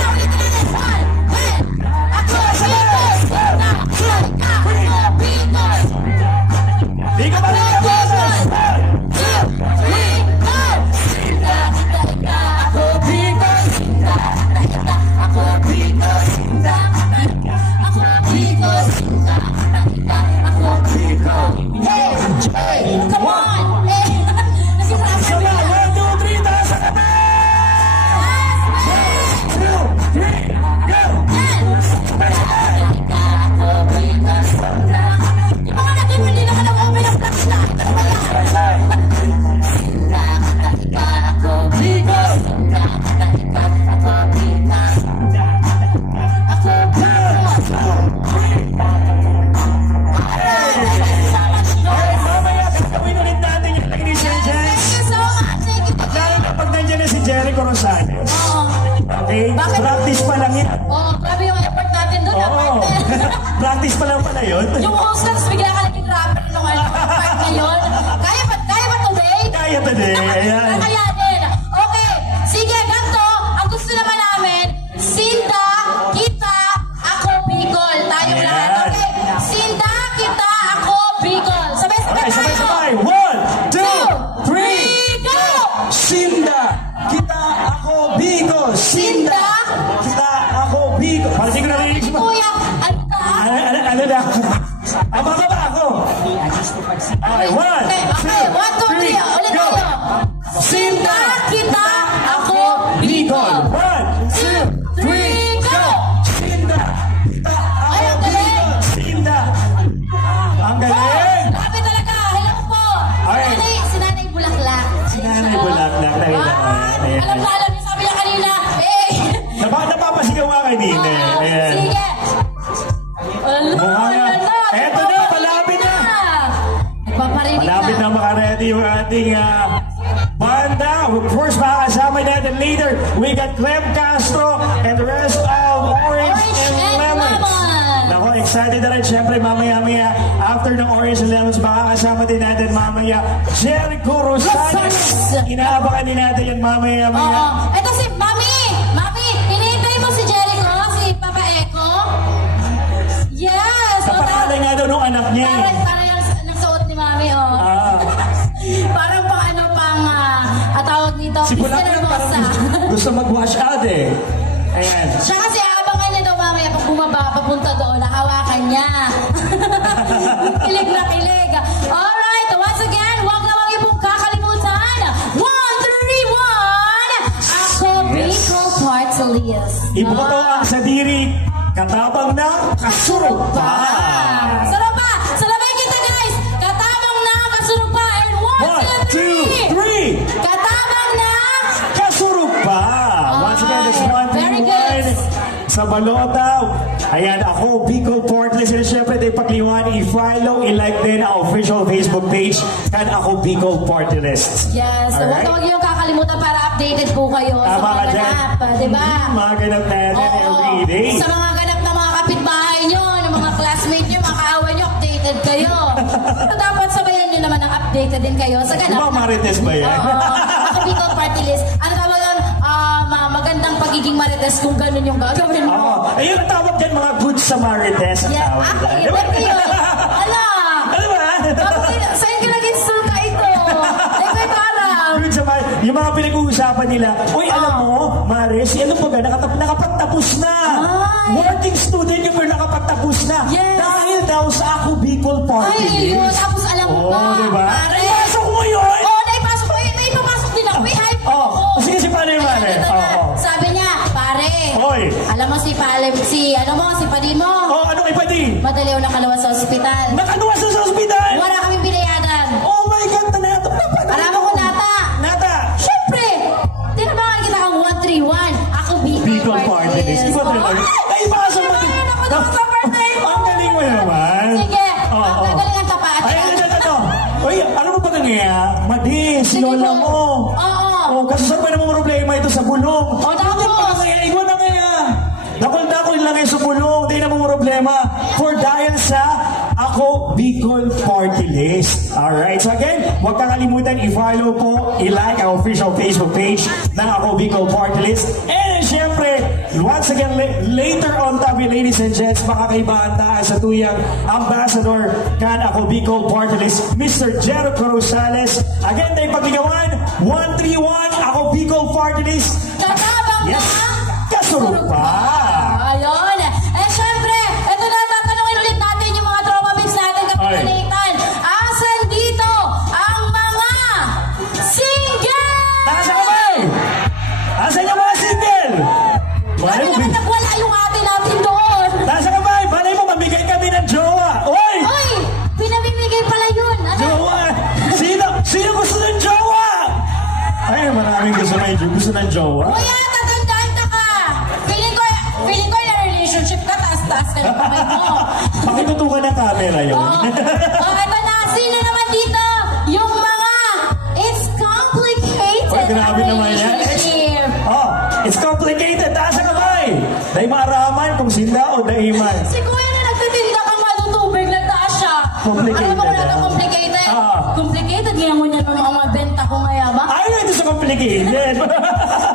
Ulitin natin. 1, ako, Bicol! Sinda, kita, ako, Bicol! Di ka ba rin ka ba? 1, 2, 3, go! Sinda, kita, ako, Bicol! Sinda, kita, ako, Bicol! Sinda, kita, ako, Bicol! Sinda, kita, ako, Bicol! Hey! Hey! Come on! Hey! Isa na, 1, 2, 3, taas ang kami! 1, 2, 3, go! Yung mga nandun, hindi naman nag-open ang flashlight. Ako, Bicol! Ako, Bicol! Ako, Mamaya, gagawin ulit natin yung ladies and gents. Thank you so much. Thank you. Lalo na pag nandiyan na si Jericho Rosales. Oo. Okay? Bakit? Practice pa lang yan. Oo, grabe yung effort natin doon. Oo. Practice pa lang pala yun. Yung host lang, bigla ka naging rapper nung part ngayon. Kaya ba today? Kaya today. Ayan. Kaya din. Okay, sige, ganito. Ang gusto naman namin, Sinda, kita, ako, Bicol. Tayo Ayan. lahat. Okay, Sinda, kita, ako, Bicol. Sabay-sabay Okay, tayo. sabay-sabay. 1, 2, 3, go! Sinda, kita, ako, Bicol. Sinda, kita, ako, Bicol. Parang di ko narinig siya. Kuya, ano ka? Ano na? Ababa ba ako? Okay, 1, 2, Okay, 1, 2, 3. Ulit go. tayo. Sinda, kita, ako, Bicol. 1, 2, 3, go! Sinda, kita, Ay, ako, ang galing. Bicol. Sinda. Ang galing. Grabe talaga. Hello po. Okay. Si Nanay Bulaklak. Si Nanay Bulaklak, nakita ko. Ayan. Alam na alam niyo, sabi niya kanina. Eh. Napapasigaw nga kay Dine. Ayan. Sige. Mukha nga. Eto na, malapit na. Nagpaparinig na. Malapit na makaready yung ating bar banda. Of course, makakasama natin later. We got Clem Castro and the rest of Orange and Lemons. Nako, excited na rin. Siyempre, mamaya-maya, after ng Orange and Lemons, makakasama din natin mamaya Jericho Rosales. Inaabangan din natin yan mamaya-maya. Ito si Mami! Mami, hinihintay mo si Jericho, si Papa Eko? Yes! Napakalay nga daw nung anak niya. Parang yung nagsuot ni Mami, Parang tawag dito, si Bulak na parang gusto mag-wash out eh. Ayan. Siya kasi abangan niya daw mamaya pag bumaba, papunta doon, hawakan niya. Kilig na kilig. Alright, once again, huwag naman yung pong kakalimutan. 131! Ako, Bicol Party List. Iboto ang sadiri, katabang na kasurog pa. Sarap pa! Salabay kita guys! Katabang na kasurog pa. And 1, 2, 3! Katabang na kasurog pa. Once again, this 131 sa balota. Ayan, ako, Bicol Party List. Siyempre, tayo pagliwan, i-follow, i-like din ang official Facebook page kan ako, Bicol Party List. Yes, huwag yung kakalimutan para updated po kayo sa mga ganap, diba? Mga ganap natin every day. Sa mga ganap ng mga kapitbahay nyo, ng mga classmate nyo, mga kaawan nyo, updated kayo. So, dapat sabayan nyo naman ang updated din kayo sa ganap. Diba Marites ba yan? Ako, Bicol Party List. Ano tawag yun? Magandang pagiging Marites kung gano'n yung gagawin mo. Ayun ang tawag dyan, mga good sa Marites. Yeah, pwede yun. Ala! Ano ba? Sa'yo ka naging sulka ito. Ay, parang. Good sa Marites. Yung mga pinag-uusapan nila, uy, alam mo, Maris, ano ba ga, nakapagtapos na. Working student yung nakapagtapos na. Yes. Dahil daw sa ako, Bicol Party List. Ay, yun. Tapos alam mo ba? Diba? Pare. Naipasok mo yun! Naipasok mo. May ipapasok din ako. May hype ako. Sige, si paano yung Mare? Sabi niya, pare. Oy. Alam mo si Padi mo. Ano kay Padi? Madali ako nakaluwas sa ospital. Nakaluwas sa ospital? Wala kaming binayadan. Oh my God, nato. Alam mo ko nata. Siyempre. Tinabangan kita kang 131. Ako, Bicol Party List. Ay, pasok mo din. Ang galing mo naman. Sige. Ang gagaling ang tapat. Ay, Uy, ano mo ba nangyaya? Madis, lola mo. Oo. Kasi saan ba naman problema ito sa bulong? Tapos. Ikaw na kaya. Dakol-dakol lang sa bulong. Hindi naman problema. For dahil sa ako, Bicol Party List. Alright. So again, huwag kakalimutan i-follow po, i-like ang official Facebook page ng ako, Bicol Party List. And syempre, once again, later on tabi, ladies and gents, makakaibahan tayo sa tuyang ambassador kan ako, Bicol Party List, Mr. Jericho Rosales. Again, tayo pagligawan, 131, ako, Bicol Party List. Katabang yes. Kasurog pa. Ayun. Eh, syempre, ito na, tatanungin ulit natin yung mga tropa mix natin, Kapitalitan. Asan dito ang mga single? Nasa kamay! Asan yung mga single? Sabi naman nagwala yung ate natin doon. Nasa kamay! Balay mo, mamigay kami ng jowa. Oy! Oy! Pinamimigay pala yun. Ano? Jowa! Sino gusto ng jowa? Ay, maraming gusto ng jowa. Kuya, tatandaan ka. Feeling ko yung relationship ka, taas-taas ka ng kamay mo. Pakitutukan ng camera yun. Ito na, sino naman dito? Yung mga, it's complicated. Oy, grabe naman yan. It's complicated. Taas ang kamay. Dahil maaraman kung sinda o daiman. Si Kuya na nagtitinda ka malutubig, nagtaas siya. Complicated. Alam mo kung ano complicated? Complicated, ginamon niya ng mga benta ko ngayon ba? Ayaw ito sa complicated.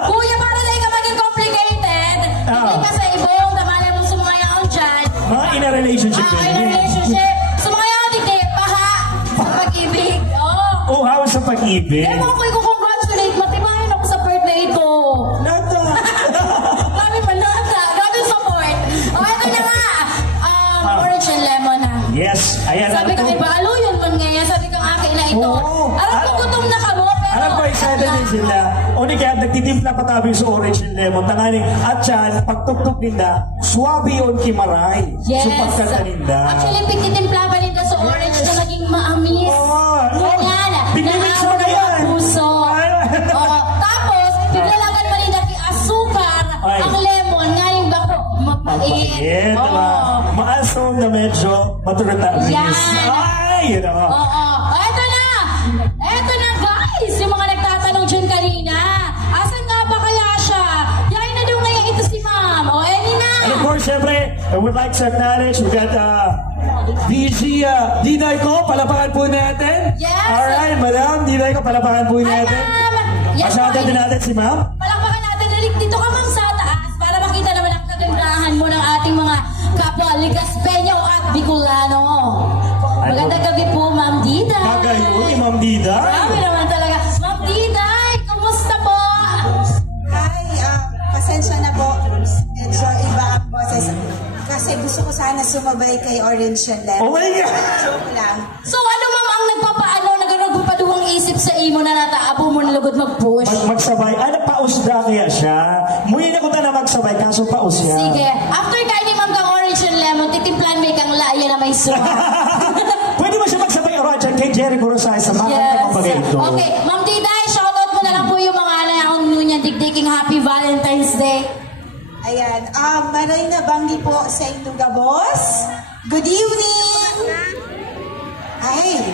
Kuya, para na ka maging complicated. Hindi ka sa ibong, tamali mo sa mga yaon dyan. Mga in a relationship. In a relationship. Sa mga yaon, hindi, paha. Sa pag-ibig. How sa pag-ibig? Kaya mga ko congratulate, matibayan ako sa birthday ko. Nata. Grabe pa, nata. Grabe support. Ito na nga. Orange and lemon na. Yes. Ayan. Sabi ka kay Balo, yun man ngayon. Sabi kang akin na ito. Alam ko gutom na ka mo, pero... Alam ko, excited din sila. O di kaya, nagtitimpla pa tabi sa orange and lemon. Tanganing, at yan, pagtuktok ninda, swabe yun kimaray. Yes. So, pagkanta ninda. Actually, pagtitimpla ba ninda sa orange na naging maamis? Ganyan. Biglimix mo na yan. Puso. Tapos, biglalagan mo ninda ki asukar, ang lemon, nga yung bako, mapait. Maasom na medyo matulatamis. Yan. Ay, yun ako. Ito na guys, yung mga nagtatanong dyan I would like to acknowledge we got VG Diday ko, palapakan po natin. Yes. Alright, Madam Diday ko, palapakan po Hi, natin. ma'am. Yes, Pasada ma'am. din natin si Ma'am. Palakpakan natin. Dito ka, ma'am, sa taas para makita naman ang kagandahan mo ng ating mga kapwa Ligaspeño at Bicolano. Magandang gabi po, Ma'am Diday. Kagayo ni Ma'am Diday. Grabe naman talaga. Ma'am Diday, kumusta po? Hi, pasensya na po. Medyo iba ang boses. Kasi gusto ko sana sumabay kay Orange and Lemon. Oh my God! Joke lang. So ano, ma'am, ang nagpapaduwang isip sa imo na nataabo mo na lugod mag-push? Magsabay. Pausda kaya siya. Muyin ako na magsabay, kaso paus siya. Sige. After kain ni ma'am kang Orange and Lemon, titimplan may kang laya na may suha. Pwede mo siya magsabay orange kay Jericho Rosales sa mga kapagay ito. Okay, Ma'am Diday, shoutout mo na lang po yung mga alayang nunya digdiking Happy Valentine's Day. Ayan. Maray na banggi po sa Ituga Boss. Good evening! Ay.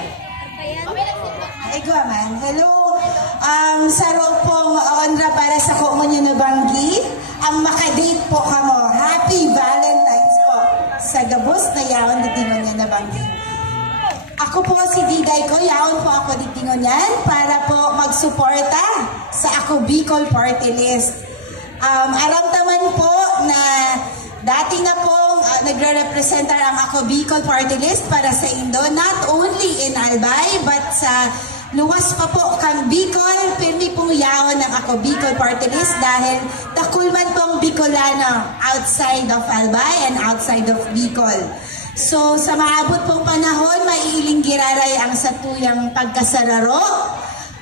Ay, man. Hello. Saro pong onra para sa kumunyo na banggi. Ang makadate po kamo. Happy Valentine's po. Sa Gabos na yaon na tingon na banggi. Ako po si Diday ko. Yaon po ako ditingon yan para po magsuporta sa Ako Bicol Party List. Alam naman po na dati na pong nagre-representar ang Ako Bicol Party List para sa Indo, not only in Albay, but sa luwas pa po kang Bicol, pirmi pong yaon ng Ako Bicol Party List dahil takulman pong Bicolano outside of Albay and outside of Bicol. So sa maabot pong panahon, maiiling giraray ang satuyang pagkasararo.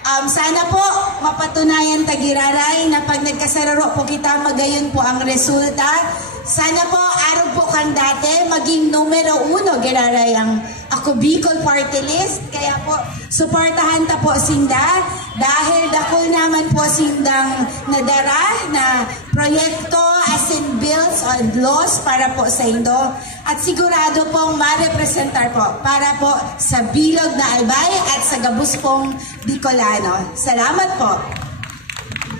Sana po mapatunayan tagiraray na pag nagkasararo po kita, magayon po ang resulta. Sana po araw po kang dati maging numero 1 giraray ang Ako Bicol Party List. Kaya po suportahan ta po sinda dahil dakol naman po sindang nadara na proyekto as in bills and laws para po sa Indo. At sigurado pong ma-representar po para po sa Bilog na Albay at sa Gabos pong Bicolano. Salamat po.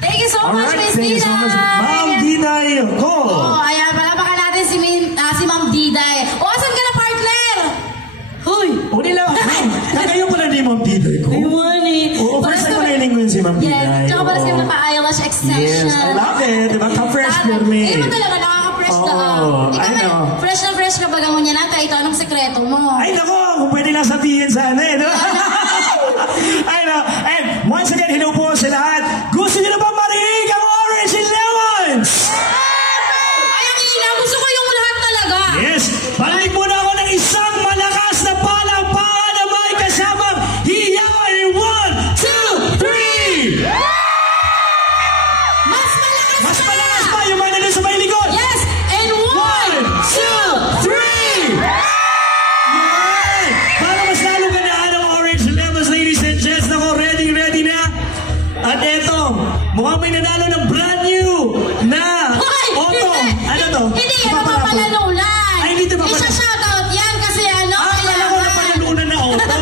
Thank you so much, Miss Thank you so much. Ma'am Diday ko. Ayan, palapakan natin si Ma'am Diday. Asan ka na, partner? Huy! Uli lang. Kagayo pala ni Ma'am Diday ko. Good morning. Oo, first time ko nailing ko yun si Ma'am Diday. Yes, tsaka para sa naka-eyelash extension. Yes, I love it. Diba? Ka-fresh pirmi. Hindi mo talaga nakaka-fresh na. Ikaw man, fresh na fresh ka bagang mo niya nata. Ito, anong sekreto mo? Ay, nako, kung pwede lang sabihin sana eh. Diba? Ay, no. And once again, hello po sa lahat. Gusto niyo na ba marinig ang Orange and Lemons? Ay, ang ina. Gusto ko yung lahat talaga. Yes. Balik muna ako ng isang malakas na palakpakan na may kasamang hiyain. 1, 2, 3! Mas malakas pa yung mga nandun sa may likod. Yes, and 1, 2, 3! Yan! Para mas lalo gandaan ang Orange and Lemons, ladies and gents. Nako, ready na. At eto, mukhang may nanalo ng brand new na auto. Ano to? Hindi, ano pa palalunan. Ay, hindi ito pa pala. Isa-shoutout yan kasi ano. Akala ko na palalunan na auto.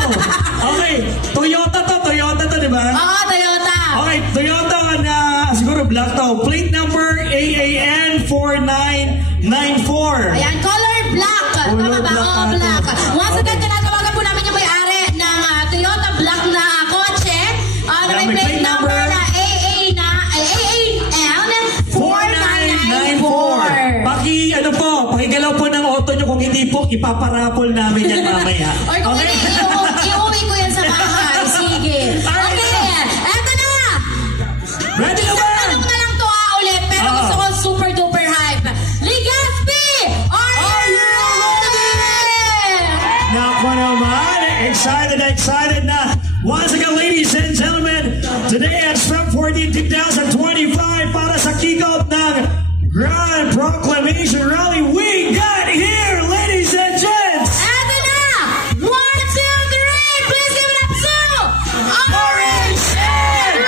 Okay, Toyota to, di ba? Oo, Toyota. Okay, Toyota na siguro black to. Plate number AAN4994. Ayan, color black. Tama ba? Oo, black. Once again, tinatawagan po namin yung may-ari ng Toyota black na kotse. Na may plate number na AAN4994. Pakigalaw po ng auto nyo. Kung hindi po, ipaparapol namin yan mamaya. Or kung Okay? hindi, iuwi ko yan sa bahay. Sige. Okay, eto na. Ready na ba? Tanong na lang to ulit, pero gusto ko super duper hype. Ligaspi! Are you ready? Naku naman, excited na. Once again, ladies and gentlemen, today at Step 14 2025 para sa kick-off ng Grand Proclamation Rally, we got here, ladies and gents! Eto na! 1, 2, 3! Please give it up to Orange and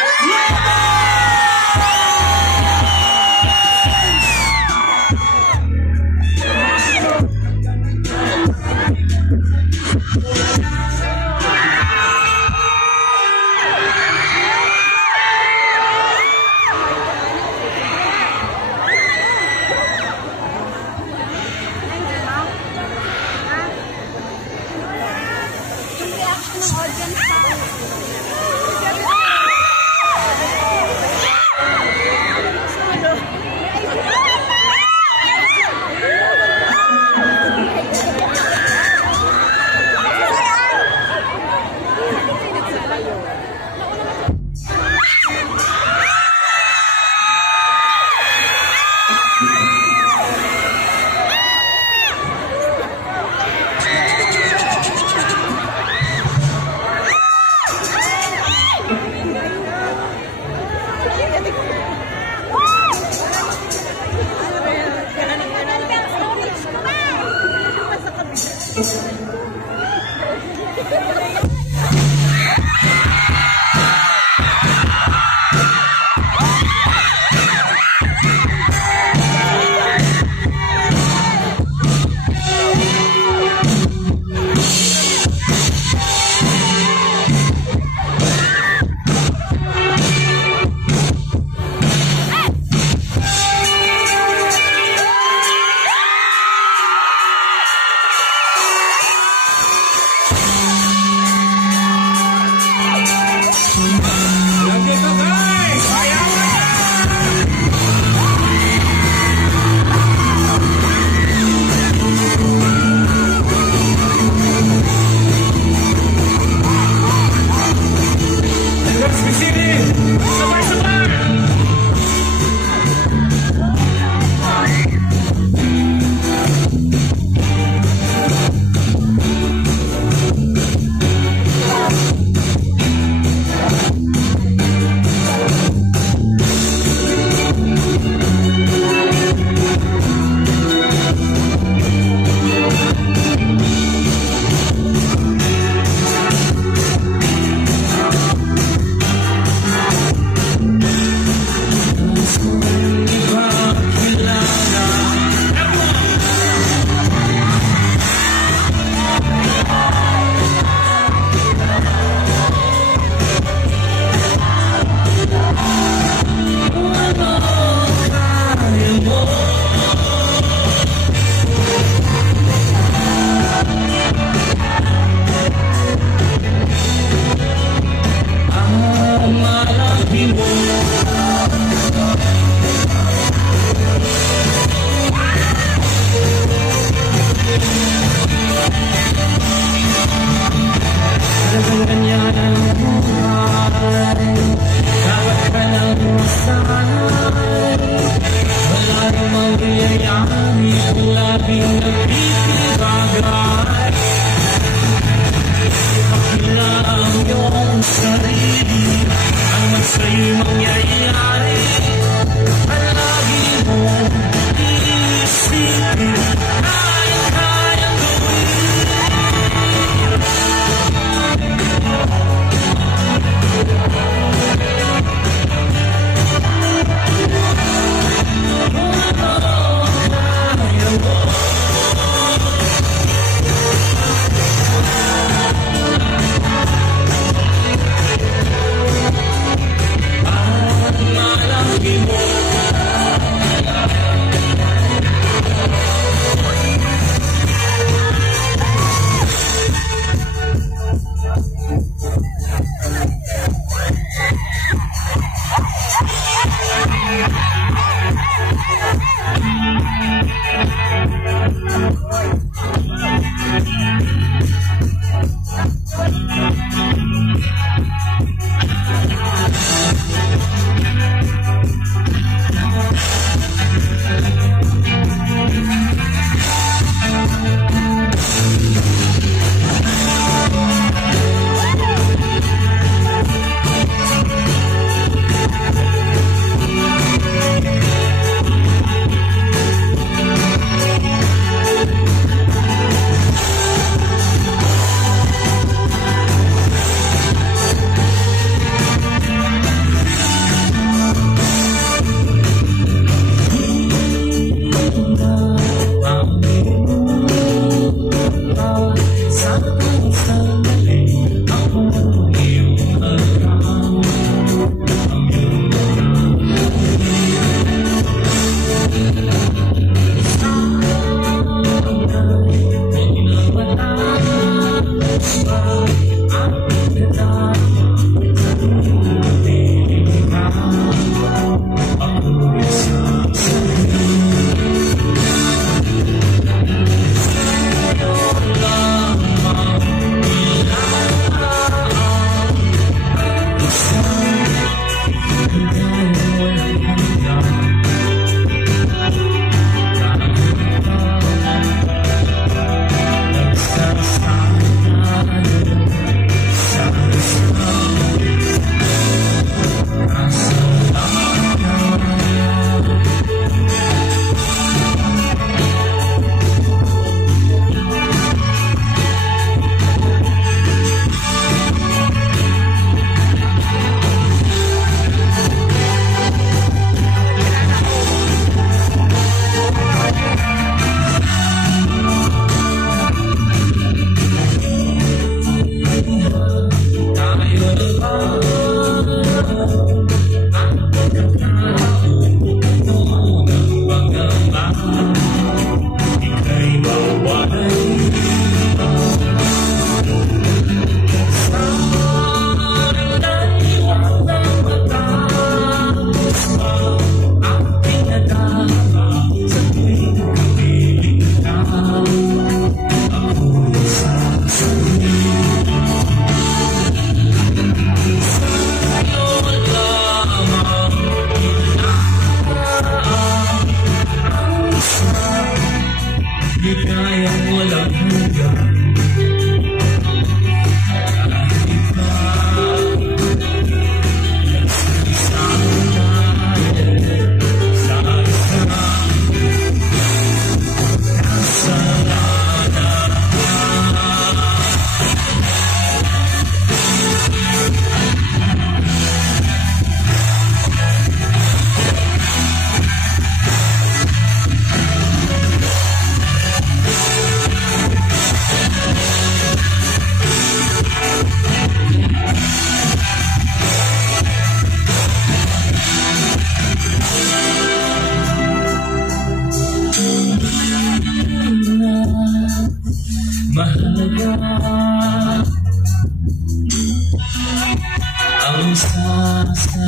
ang sasabihin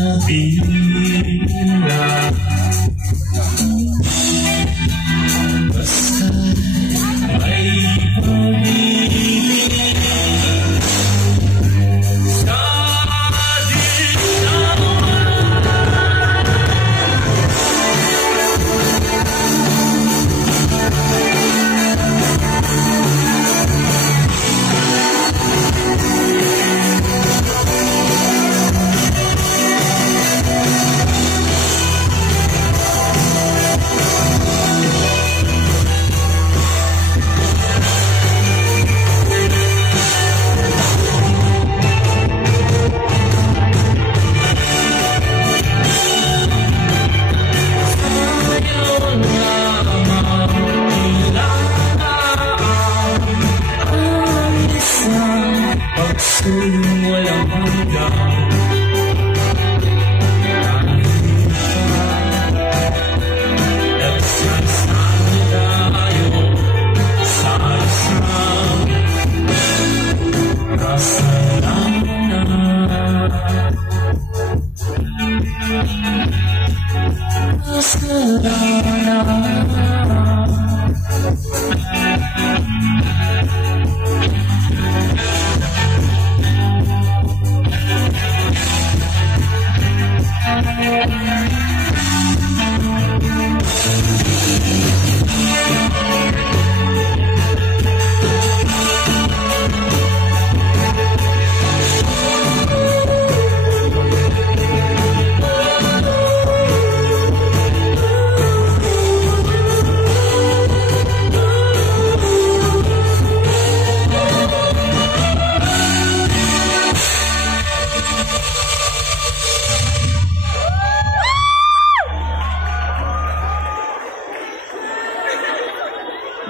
na basta may pag-ibig sa walang hanggang nagsasama tayo sa isang kasalanan.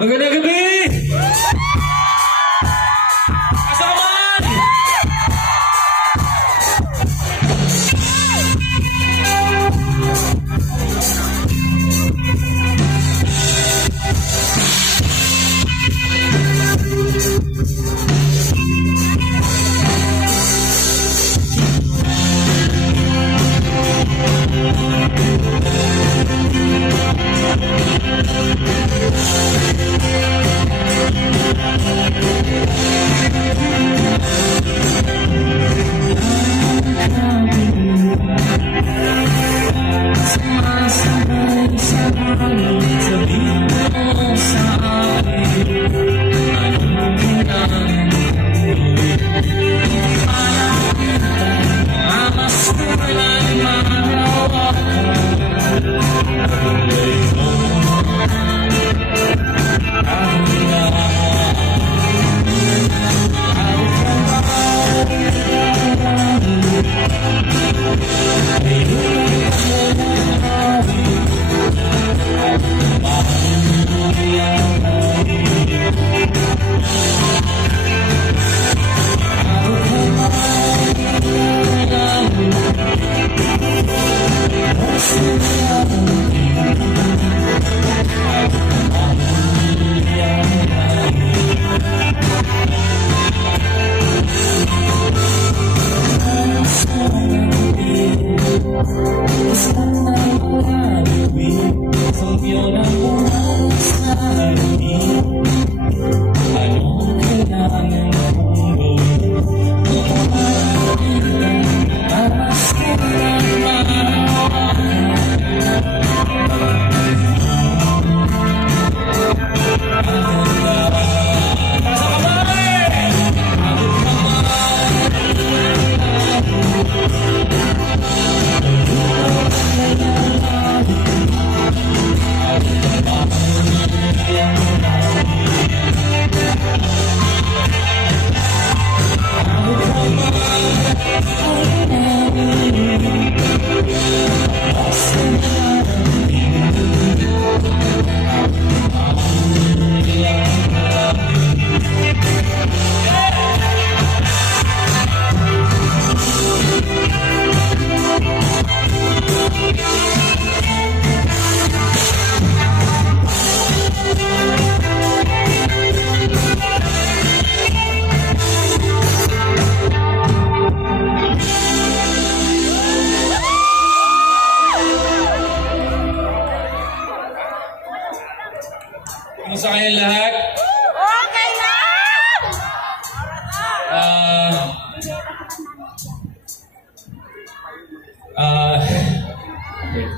Magandang gabi! Kasamaan!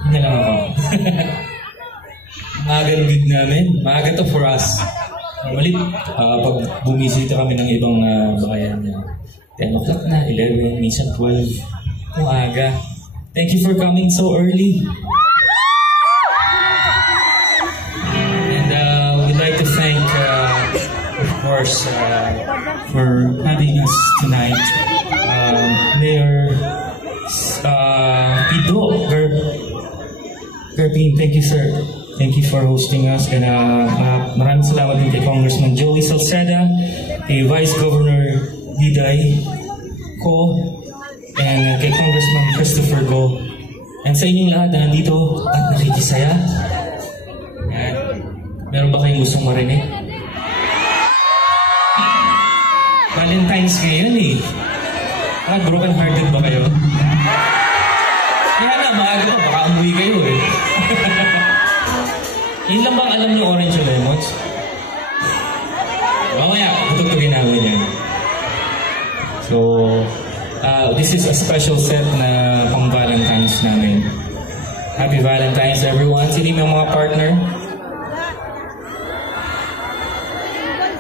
Hindi lang ako. Maaga ng gig namin. Maaga to for us. Normally, pag bumisita kami ng ibang bayan, 10 o'clock na, 11, minsan 12. Kung aga. Thank you for coming so early. And we'd like to thank, of course, for having us tonight, Mayor Pido Gerpin, thank you, sir. Thank you for hosting us. And maraming salamat din kay Congressman Joey Salceda, kay Vice Governor Diday Ko, and kay Congressman Christopher Go. And sa inyong lahat na nandito at nakikisaya. And meron ba kayong gustong marinig? Valentine's ngayon eh. Broken hearted ba kayo? Kaya na, maaga pa, baka umuwi kayo eh. Yun lang bang alam niyo Orange Lemons? Mamaya, tutugtugin namin yan. So, this is a special set na pang Valentine's namin. Happy Valentine's everyone. Sino yung mga partner?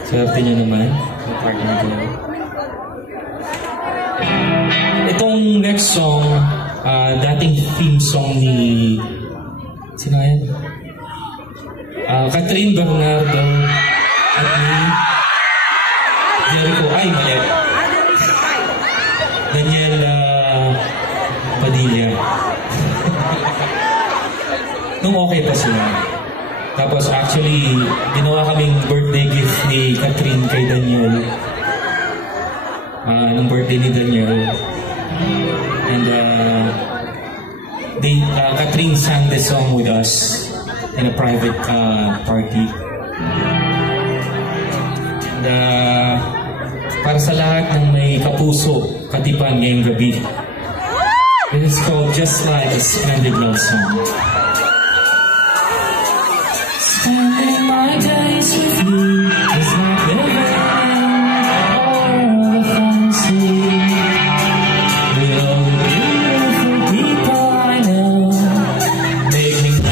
Swerte nyo naman. Yung partner ko. Itong next song, dating theme song ni... Sino yan? Catherine Bernardo at ni Jericho. Ay, mali. Daniel Padilla. Nung okay pa sila. Tapos actually, ginawa kaming birthday gift ni Catherine kay Daniel. Nung birthday ni Daniel. And Catherine sang the song with us in a private party. And para sa lahat ng may kapuso, katipan ngayong gabi, this is called Just Like a Splendid Love Song. Spending my days with you is like living all the fantasy. With all the beautiful people I know, making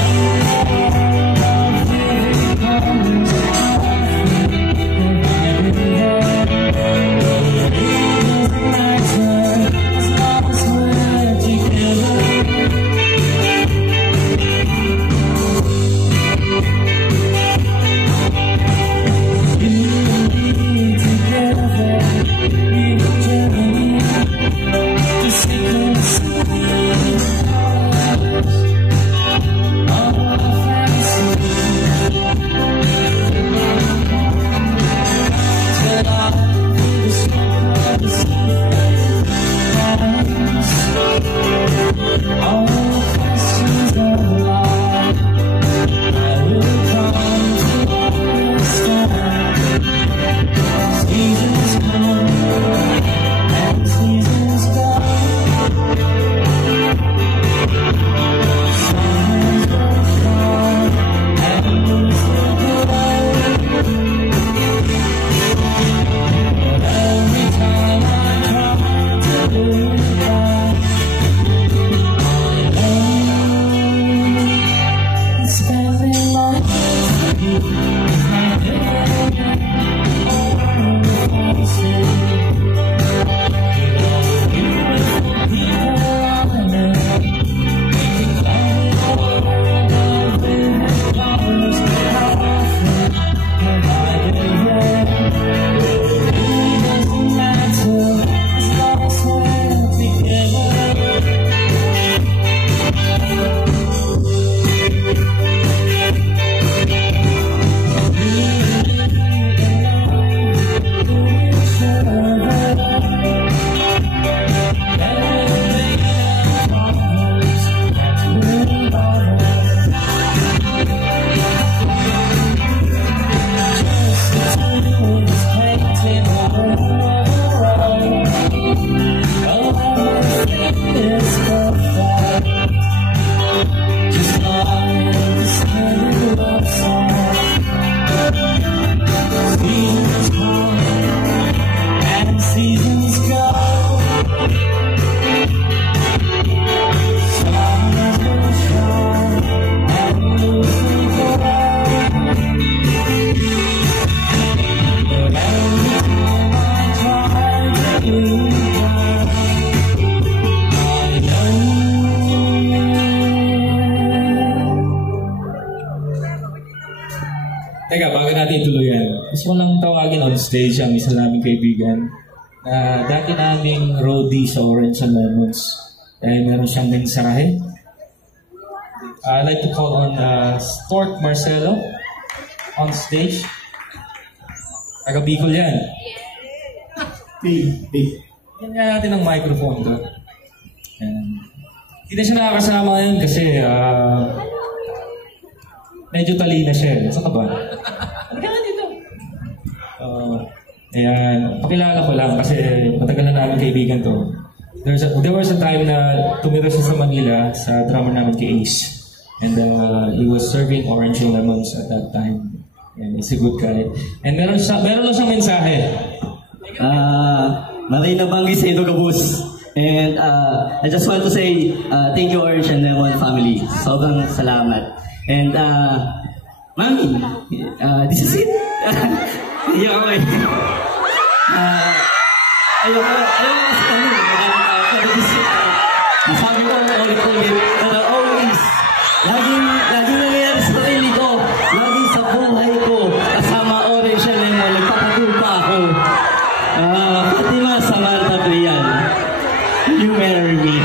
gusto ko lang tawagin on stage ang isa naming kaibigan na dati naming roadie sa Orange and Lemons. Meron siyang mensahe. I'd like to call on Stort Marcelo on stage. Taga Bicol yan. Yan nga natin ang microphone to. Hindi na siya nakakasama ngayon kasi medyo talina siya. Saan ka ba? Halika nga dito. Ayan, pakilala ko lang kasi matagal na namin kaibigan to. There was a time na tumira siya sa Manila sa drummer namin kay Ace. And he was serving Orange and Lemons at that time. And he's a good guy. And meron lang siyang mensahe. Maray na banggi sa ito, Gabus. And I just want to say thank you, Orange and Lemon family. Sobrang salamat. And Mami, this is it. Iyak ako eh. Ayoko kasi sabi ko ulit-ulit na always laging nangyayari sa sarili ko, laging sa buhay ko kasama Orange and Lemon, nagpapatupa ako. Fatima Samantha Trian, you marry me.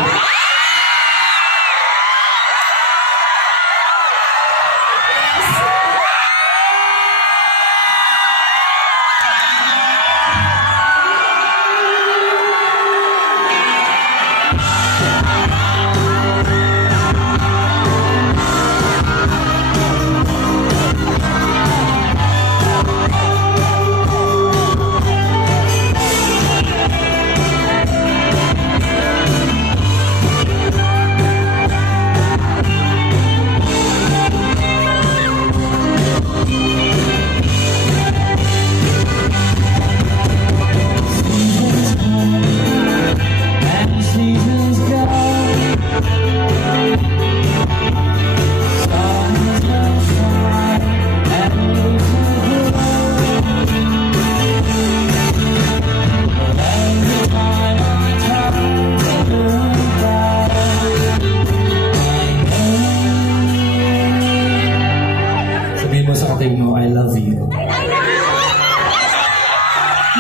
I love you.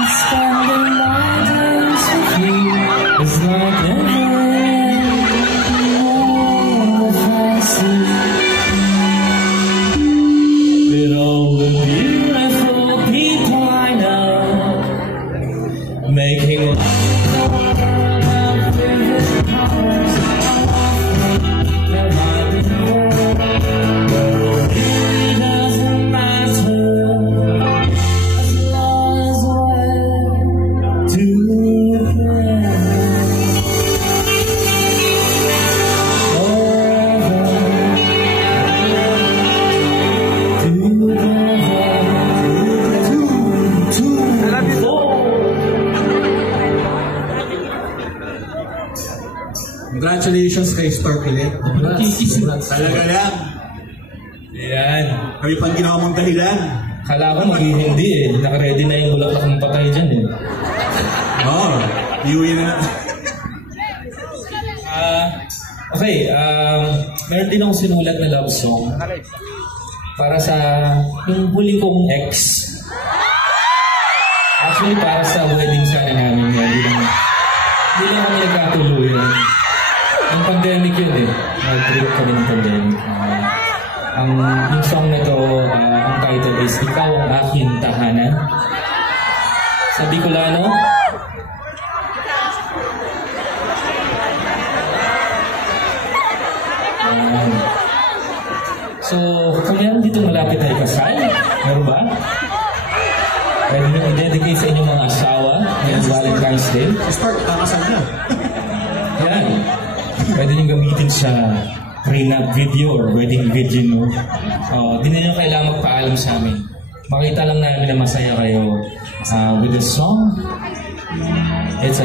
Spending my days with you is like with all the beautiful people I know, making love the world of vivid colors. Congratulations kay Stork ulit. Talaga lang. Ayan. Kami pang ginawa mong dahilan. Kala ko mag-hindi eh. Naka-ready na yung bulaklak ng patay dyan eh. Oo. Iuwi na natin. Okay. Meron din akong sinulat na love song para sa yung huli kong ex. Actually, para sa wedding sana namin. Hindi lang kami nagkatuluyan. Yung pandemic yun eh. Nag-trip kami ng pandemic. Yung song na to, ang title is Ikaw ang Aking Tahanan. Sa Bicolano. So, kung meron dito malapit na ikasal, meron ba? Pwede nyo i-dedicate sa inyong mga asawa ngayong Valentine's Day. Start, kakasal na. Yan. Pwede nyo gamitin sa prenup video or wedding video, no? Di na nyo kailangan magpaalam sa amin. Makita lang namin na masaya kayo with the song. It's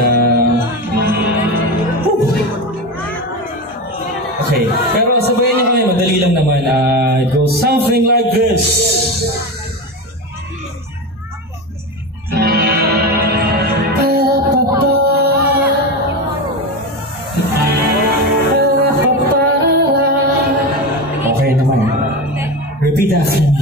okay. Pero sabayan nyo kami, madali lang naman. It goes something like this. Okay naman. Repeat after me.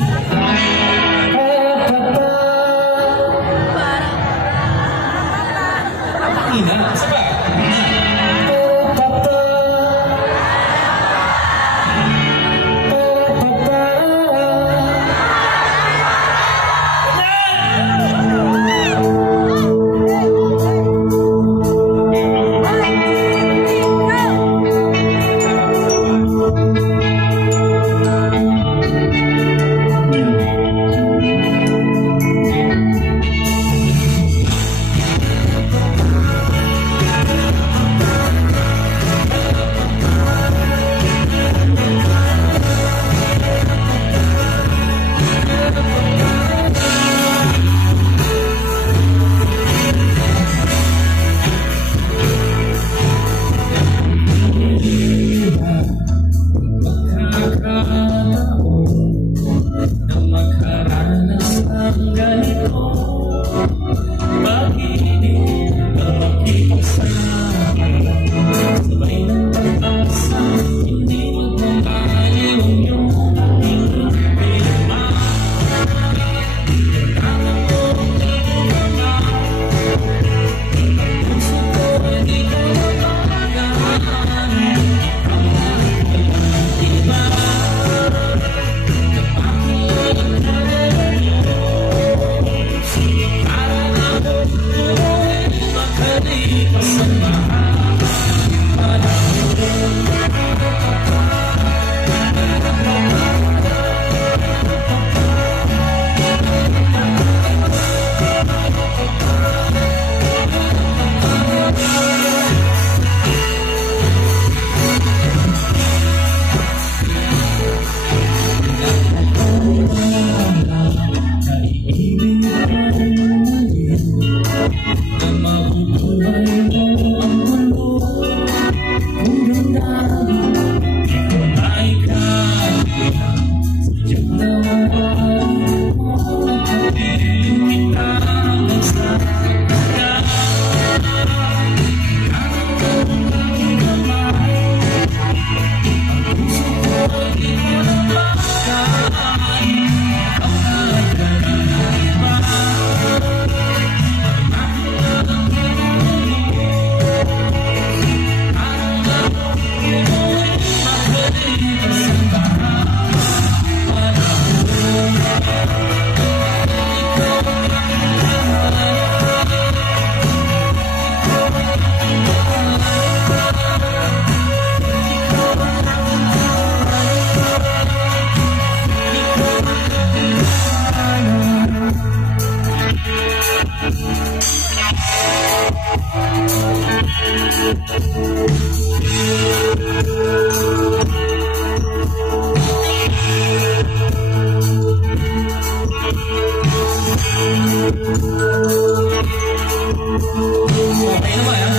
Okay naman, ha?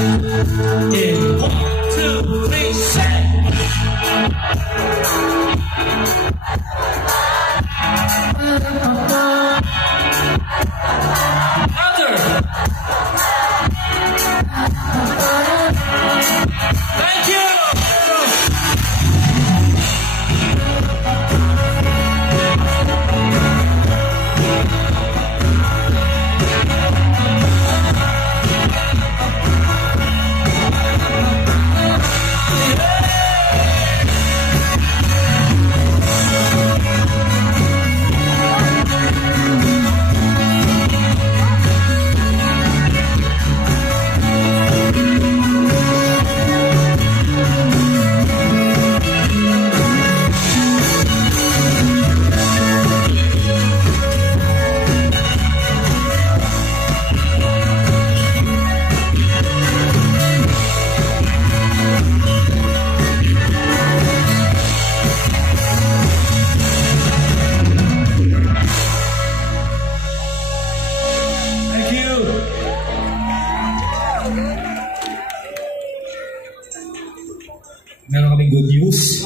Okay. 1, 2, 3, set! Louder! Thank you! Meron kaming good news.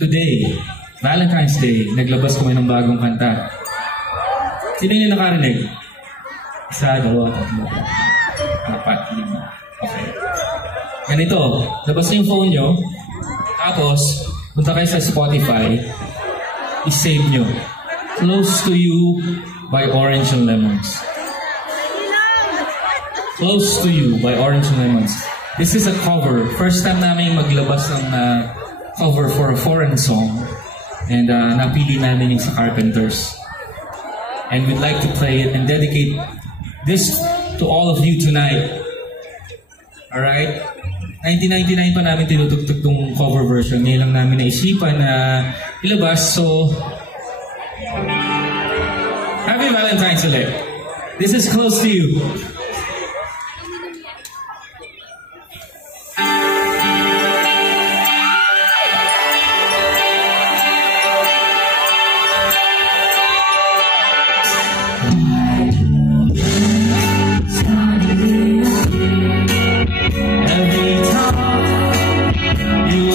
Today, Valentine's Day, naglabas kami ng bagong kanta. Sino yung nakarinig? Isa, dalawa, tatlo, apat, lima. Okay. Ganito, labas na yung phone nyo, tapos, punta kayo sa Spotify, i-save nyo. Close to You by Orange and Lemons. Close to You by Orange and Lemons. This is a cover. First time namin maglabas ng cover for a foreign song. And napili namin yung sa Carpenters. And we'd like to play it and dedicate this to all of you tonight. Alright? 1999 pa namin tinutugtog tong cover version. Ngayon lang namin naisipan na ilabas. So, happy Valentine's ulit. This is Close to You. You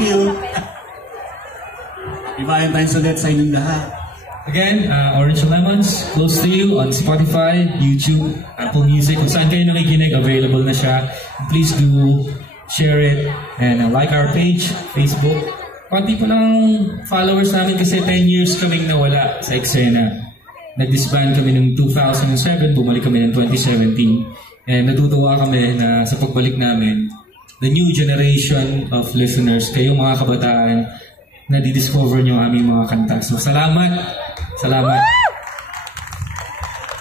you. Happy Valentine's ulit sa inyong lahat. Again, Orange Lemons, close to you on Spotify, YouTube, Apple Music. Kung saan kayo nakikinig, available na siya. Please do share it and like our page, Facebook. Konti po lang followers namin kasi 10 years kaming nawala sa eksena. Nag-disband kami ng 2007, bumalik kami ng 2017. And natutuwa kami na sa pagbalik namin, the new generation of listeners, kayong mga kabataan, na di-discover nyo aming mga kanta. So salamat! Salamat!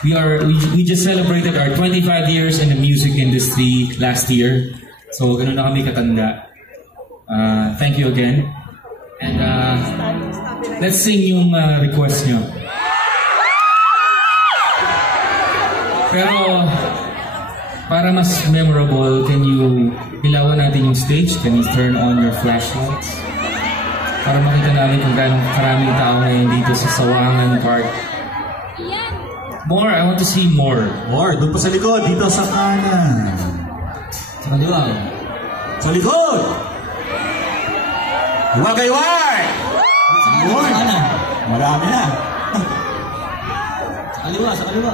We just celebrated our 25 years in the music industry last year. So ganun na kami katanda. Thank you again. And let's sing yung request nyo. Pero para mas memorable, can you ilawan natin yung stage? Can you turn on your flashlights? Para makita namin kung gano'ng karaming tao ngayon dito sa Sawangan Park. More, I want to see more. More, doon pa sa likod, dito sa kanan. Sa kaliwa. Sa likod! Iwag-iwag! Sa kanan. Marami na. Sa kaliwa, sa kaliwa.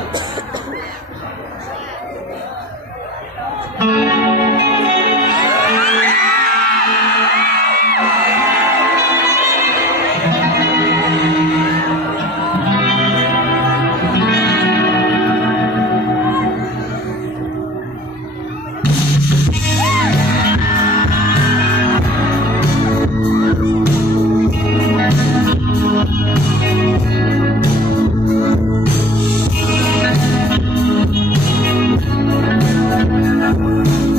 Thank you.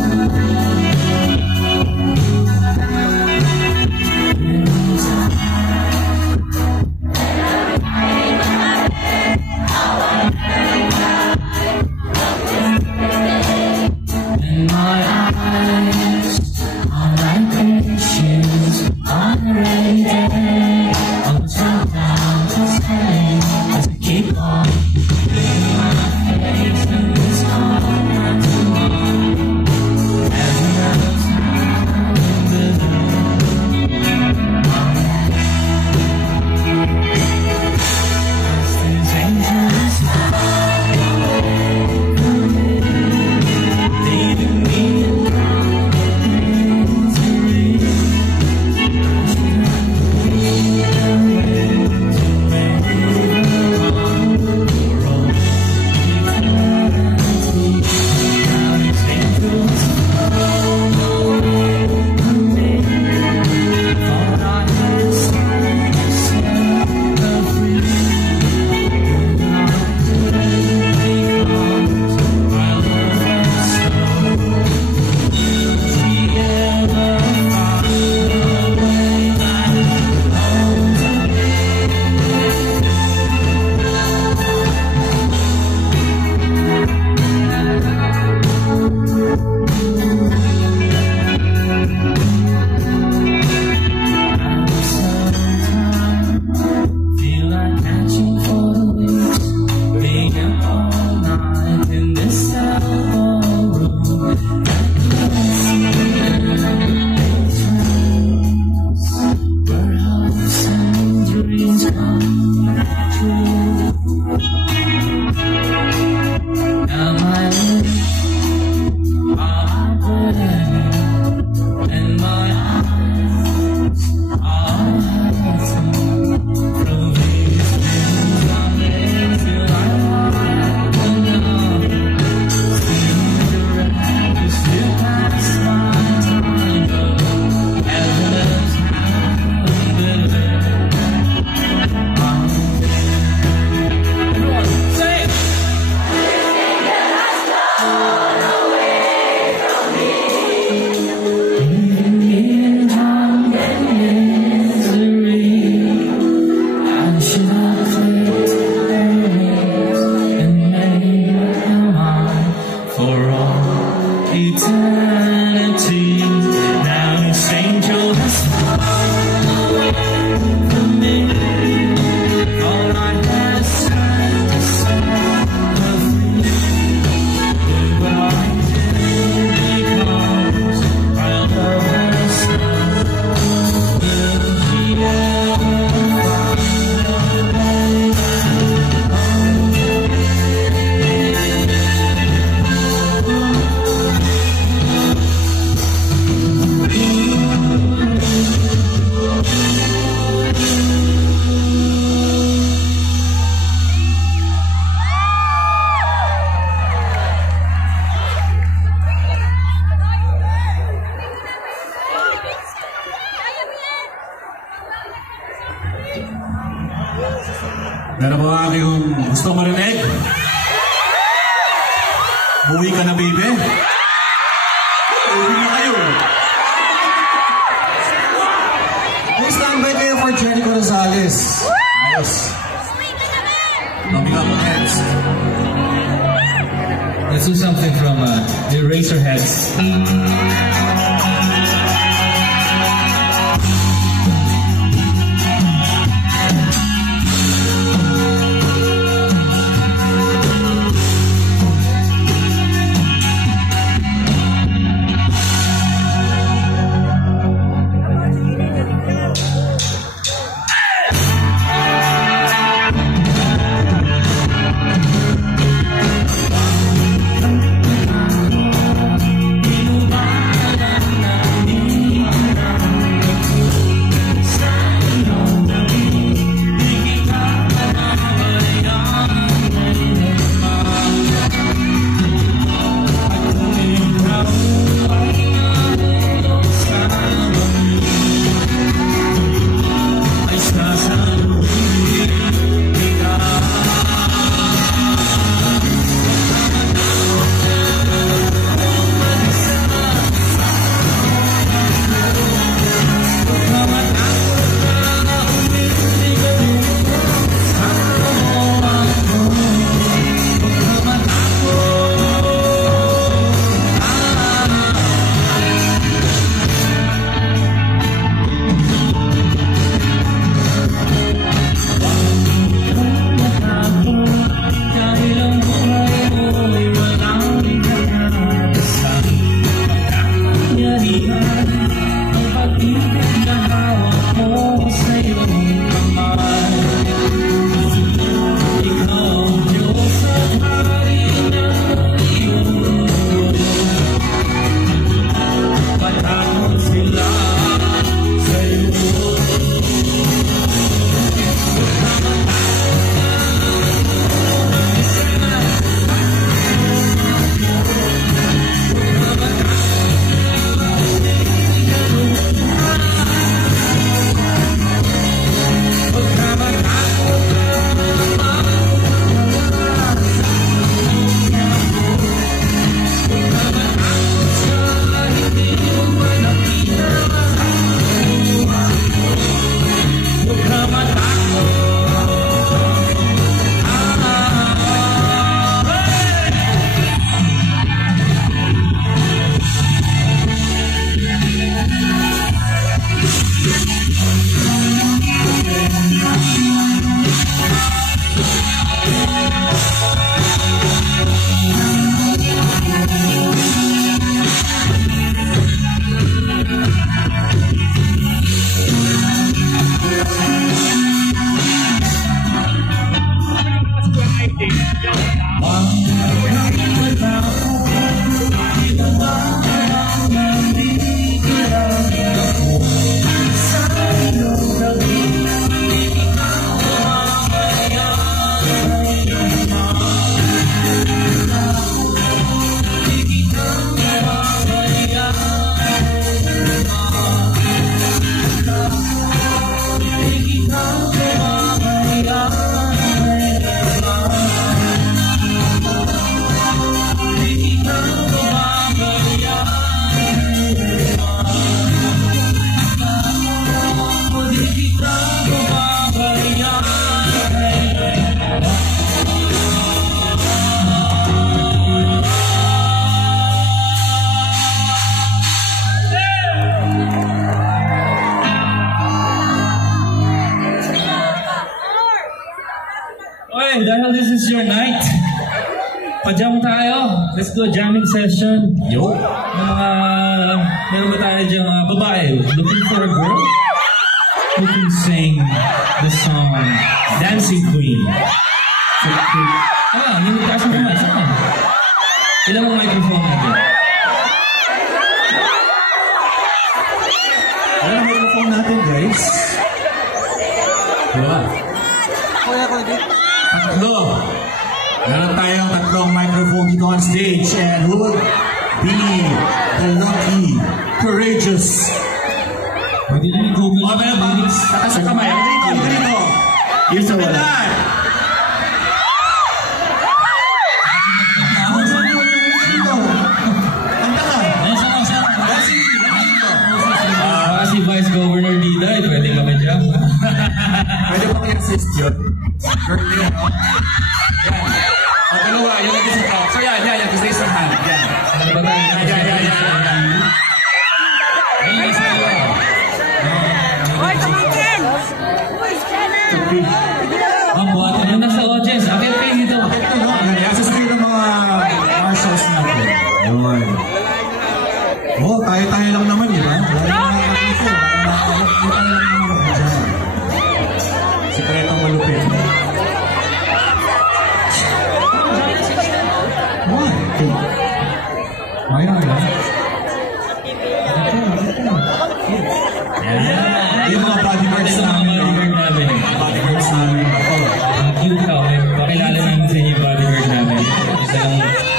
Meron ba aking gusto marinig? Buwi ka na, baby? Uwi na kayo. Standby kayo for Jericho Rosales. Ayos. Coming up next. Let's do something from the Eraserheads. Dahil this is your night, pa-jam tayo. Let's do a jamming session. Yo! Meron ba tayo dyan babae looking for a girl who can sing the song Dancing Queen? Hindi taas mo naman. Saan? Ilan ang microphone natin? Ilan ang microphone natin, guys? Diba? Tatlo. Meron tayong tatlong microphone dito on stage, and who will be the lucky, courageous? Pwede na yung Google. Meron ba? Tatas sa kamay. Dito. Here's the one. assist yun. Girl yun, no? Yan. O, dalawa, yun ang isa ka. So yan, just raise your hand. Yan. Yan. Ayun, isa ko. Hoy, kamangkin! Uy, Jenna! Ang buhat na nasa audience. Akit kayo dito. Akit ko, no? Access kayo ng mga marshals natin. Yun. Oh, tayo-tayo lang naman, di ba? Sikretong malupit. Ayan, ha? Yung mga bodyguards namin. Bodyguards namin. Cute ka. Pakilala namin sa inyo yung bodyguard namin.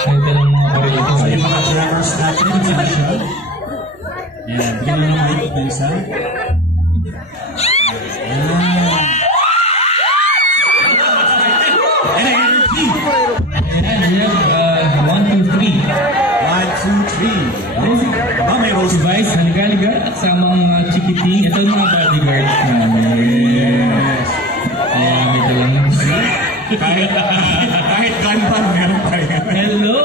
Ito lang mga baril ko. Yung mga drivers natin. Yan. Bigyan lang ng mic na isa. Ayan. 1, 2, 3. 1, 2, 3. Aba, may rose Vice, haliga. Kasama mga chikiting. Ito yung mga bodyguards namin. Yes. Ayan, ito lang. Kahit gunpan, meron tayo. Hello!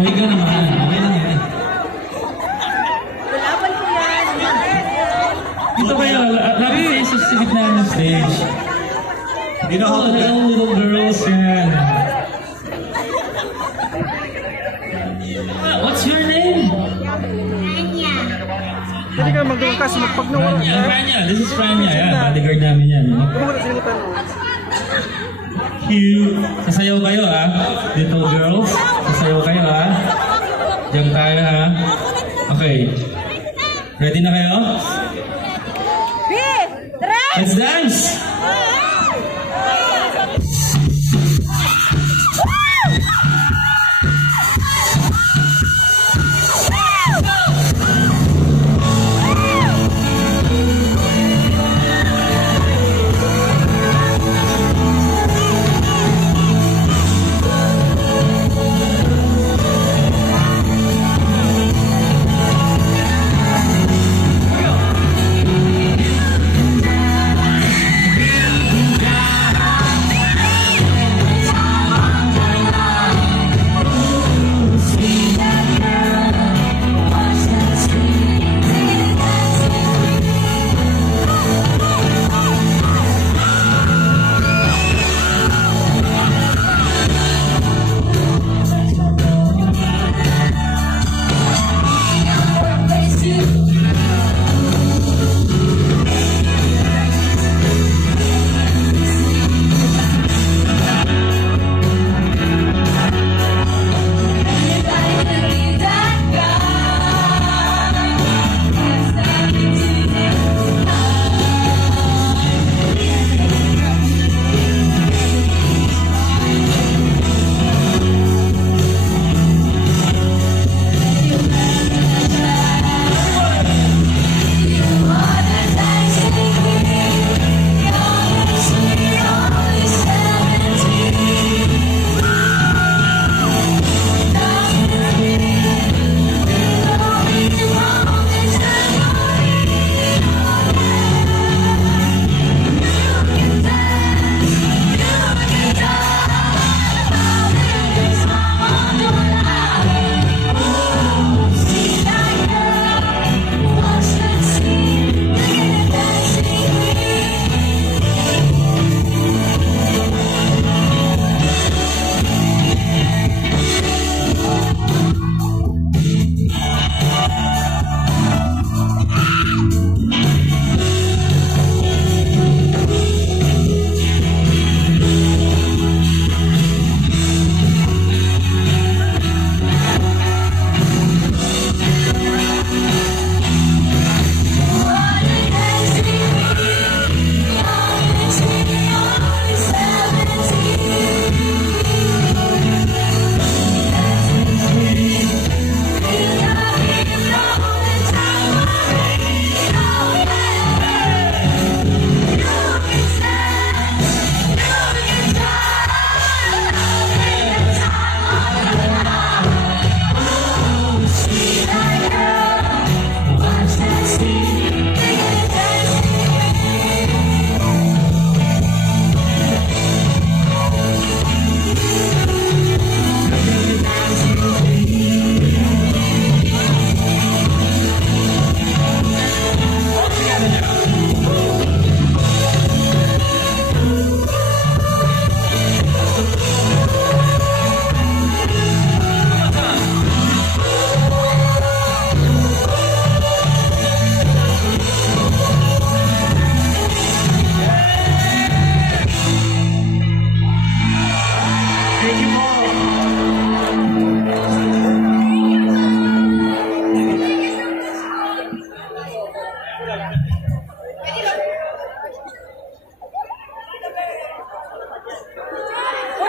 May ka naman. Okay lang yan. Walapan ko yan. Ito kayo, lagi kayo sa gitna ng stage. Little girls yan. What's your name? Pwede ka magdungkas, magpagnawa. Franya. This is Franya. Yan, bodyguard namin yan. Cute. Sasayaw kayo, ha? Little girls. Sasayaw kayo, ha? Diyan tayo, ha? Okay. Ready na kayo? Let's dance! Push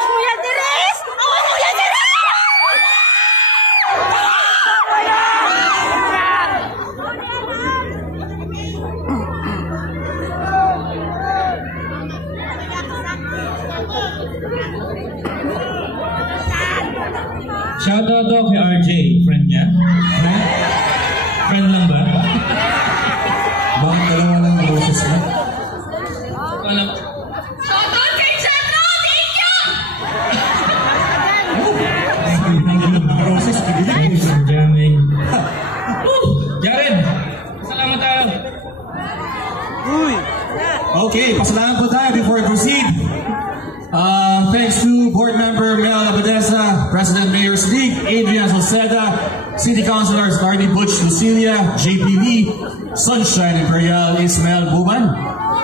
mo yan, Teres! Awan mo yan, Teres! Shoutout daw kay RJ, friend niya. Friend lang ba? Bakit dalawa lang ang boses na? Alam. Shoutout kay Chandra! Thank you! Process, Jamming. Jared! Salamat tayo. Okay, pasalamat po tayo before we proceed. Thanks to Board Member Mel Abadesa, President Mayor's League, Adrian Salceda, City Councilors Arnie Butch Lucilia, JP Lee, Sunshine Imperial, Ismael Buban,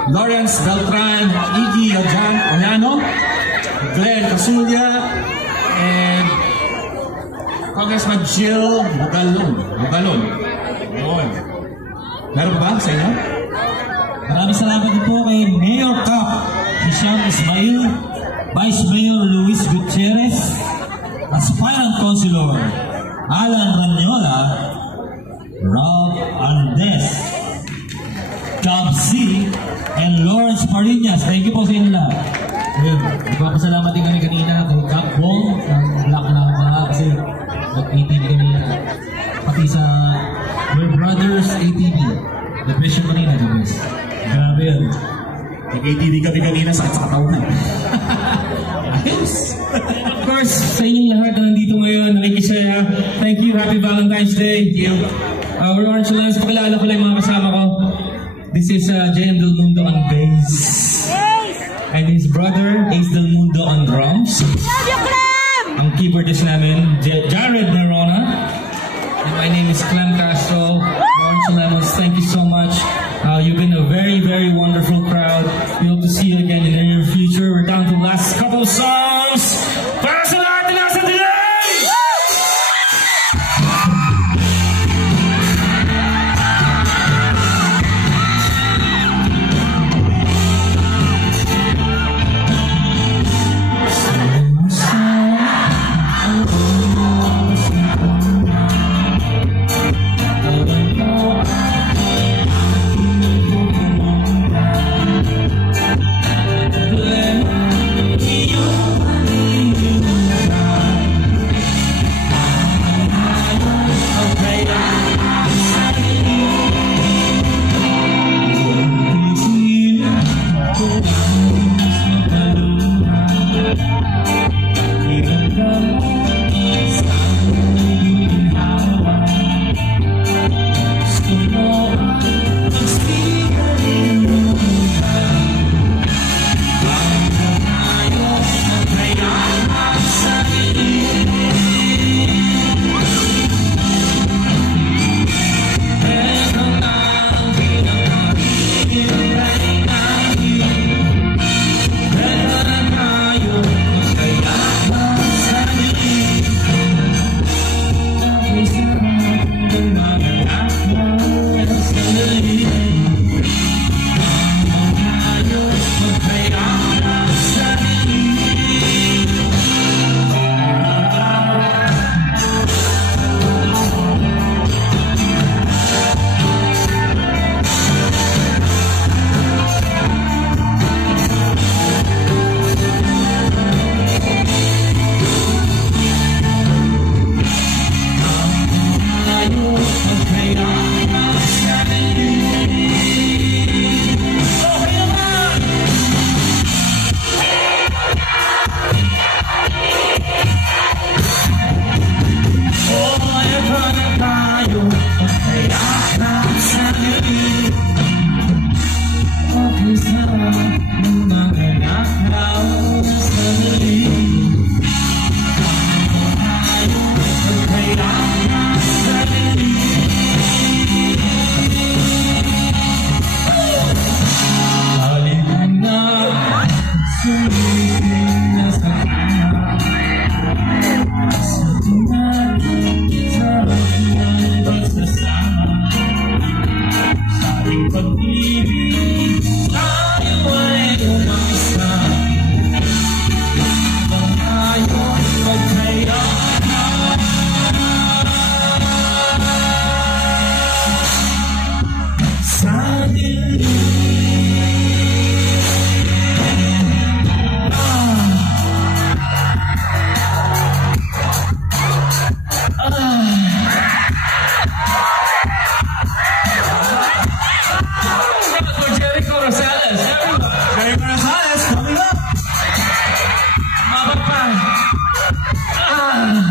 Lawrence Beltran, Iggy Ojano, Glenn Casulia, and Congressman Jill Bugalon. Yun. Meron pa ba sa inyo? Maraming salamat din po kay Mayor Cap, Hisham Ismail, Vice Mayor Luis Gutierrez, Aspirant Councilor Alan Ranyola, Ralph Andes, Cab C, and Lawrence Marinas. Thank you po sa inyo lahat. Ayun, nagpapasalamat din kami kanina kay Cap Bong ng Black Lava kasi mag-ATV kanina. Pati sa Your Brothers ATV. The best yung kanina, the best. Grabe yun. Nag-ATV kami kanina, sakit sa katawan. Ayos! Of course, sa inyong lahat na nandito ngayon, nakikisaya. Thank you, Happy Valentine's Day. Thank you. We're Orange Alliance, pakilala ko lang yung mga kasama ko. This is JM Del Mundo on bass. And his brother, Ace Del Mundo on drums. Ang keyboardist namin, Jared Narona. And my name is Clem Castro. Orange Alliance, thank you so much. You've been a very, very wonderful crowd. We hope to see you again in the near future. We're down to the last couple of songs. Para sa lahat na nasa delay! pag-ibig tayo ay umasa. Tayo'y magkayahan. Sa For Jericho Rosales, everyone. Jericho Rosales, coming up. Mabot pa. Ah.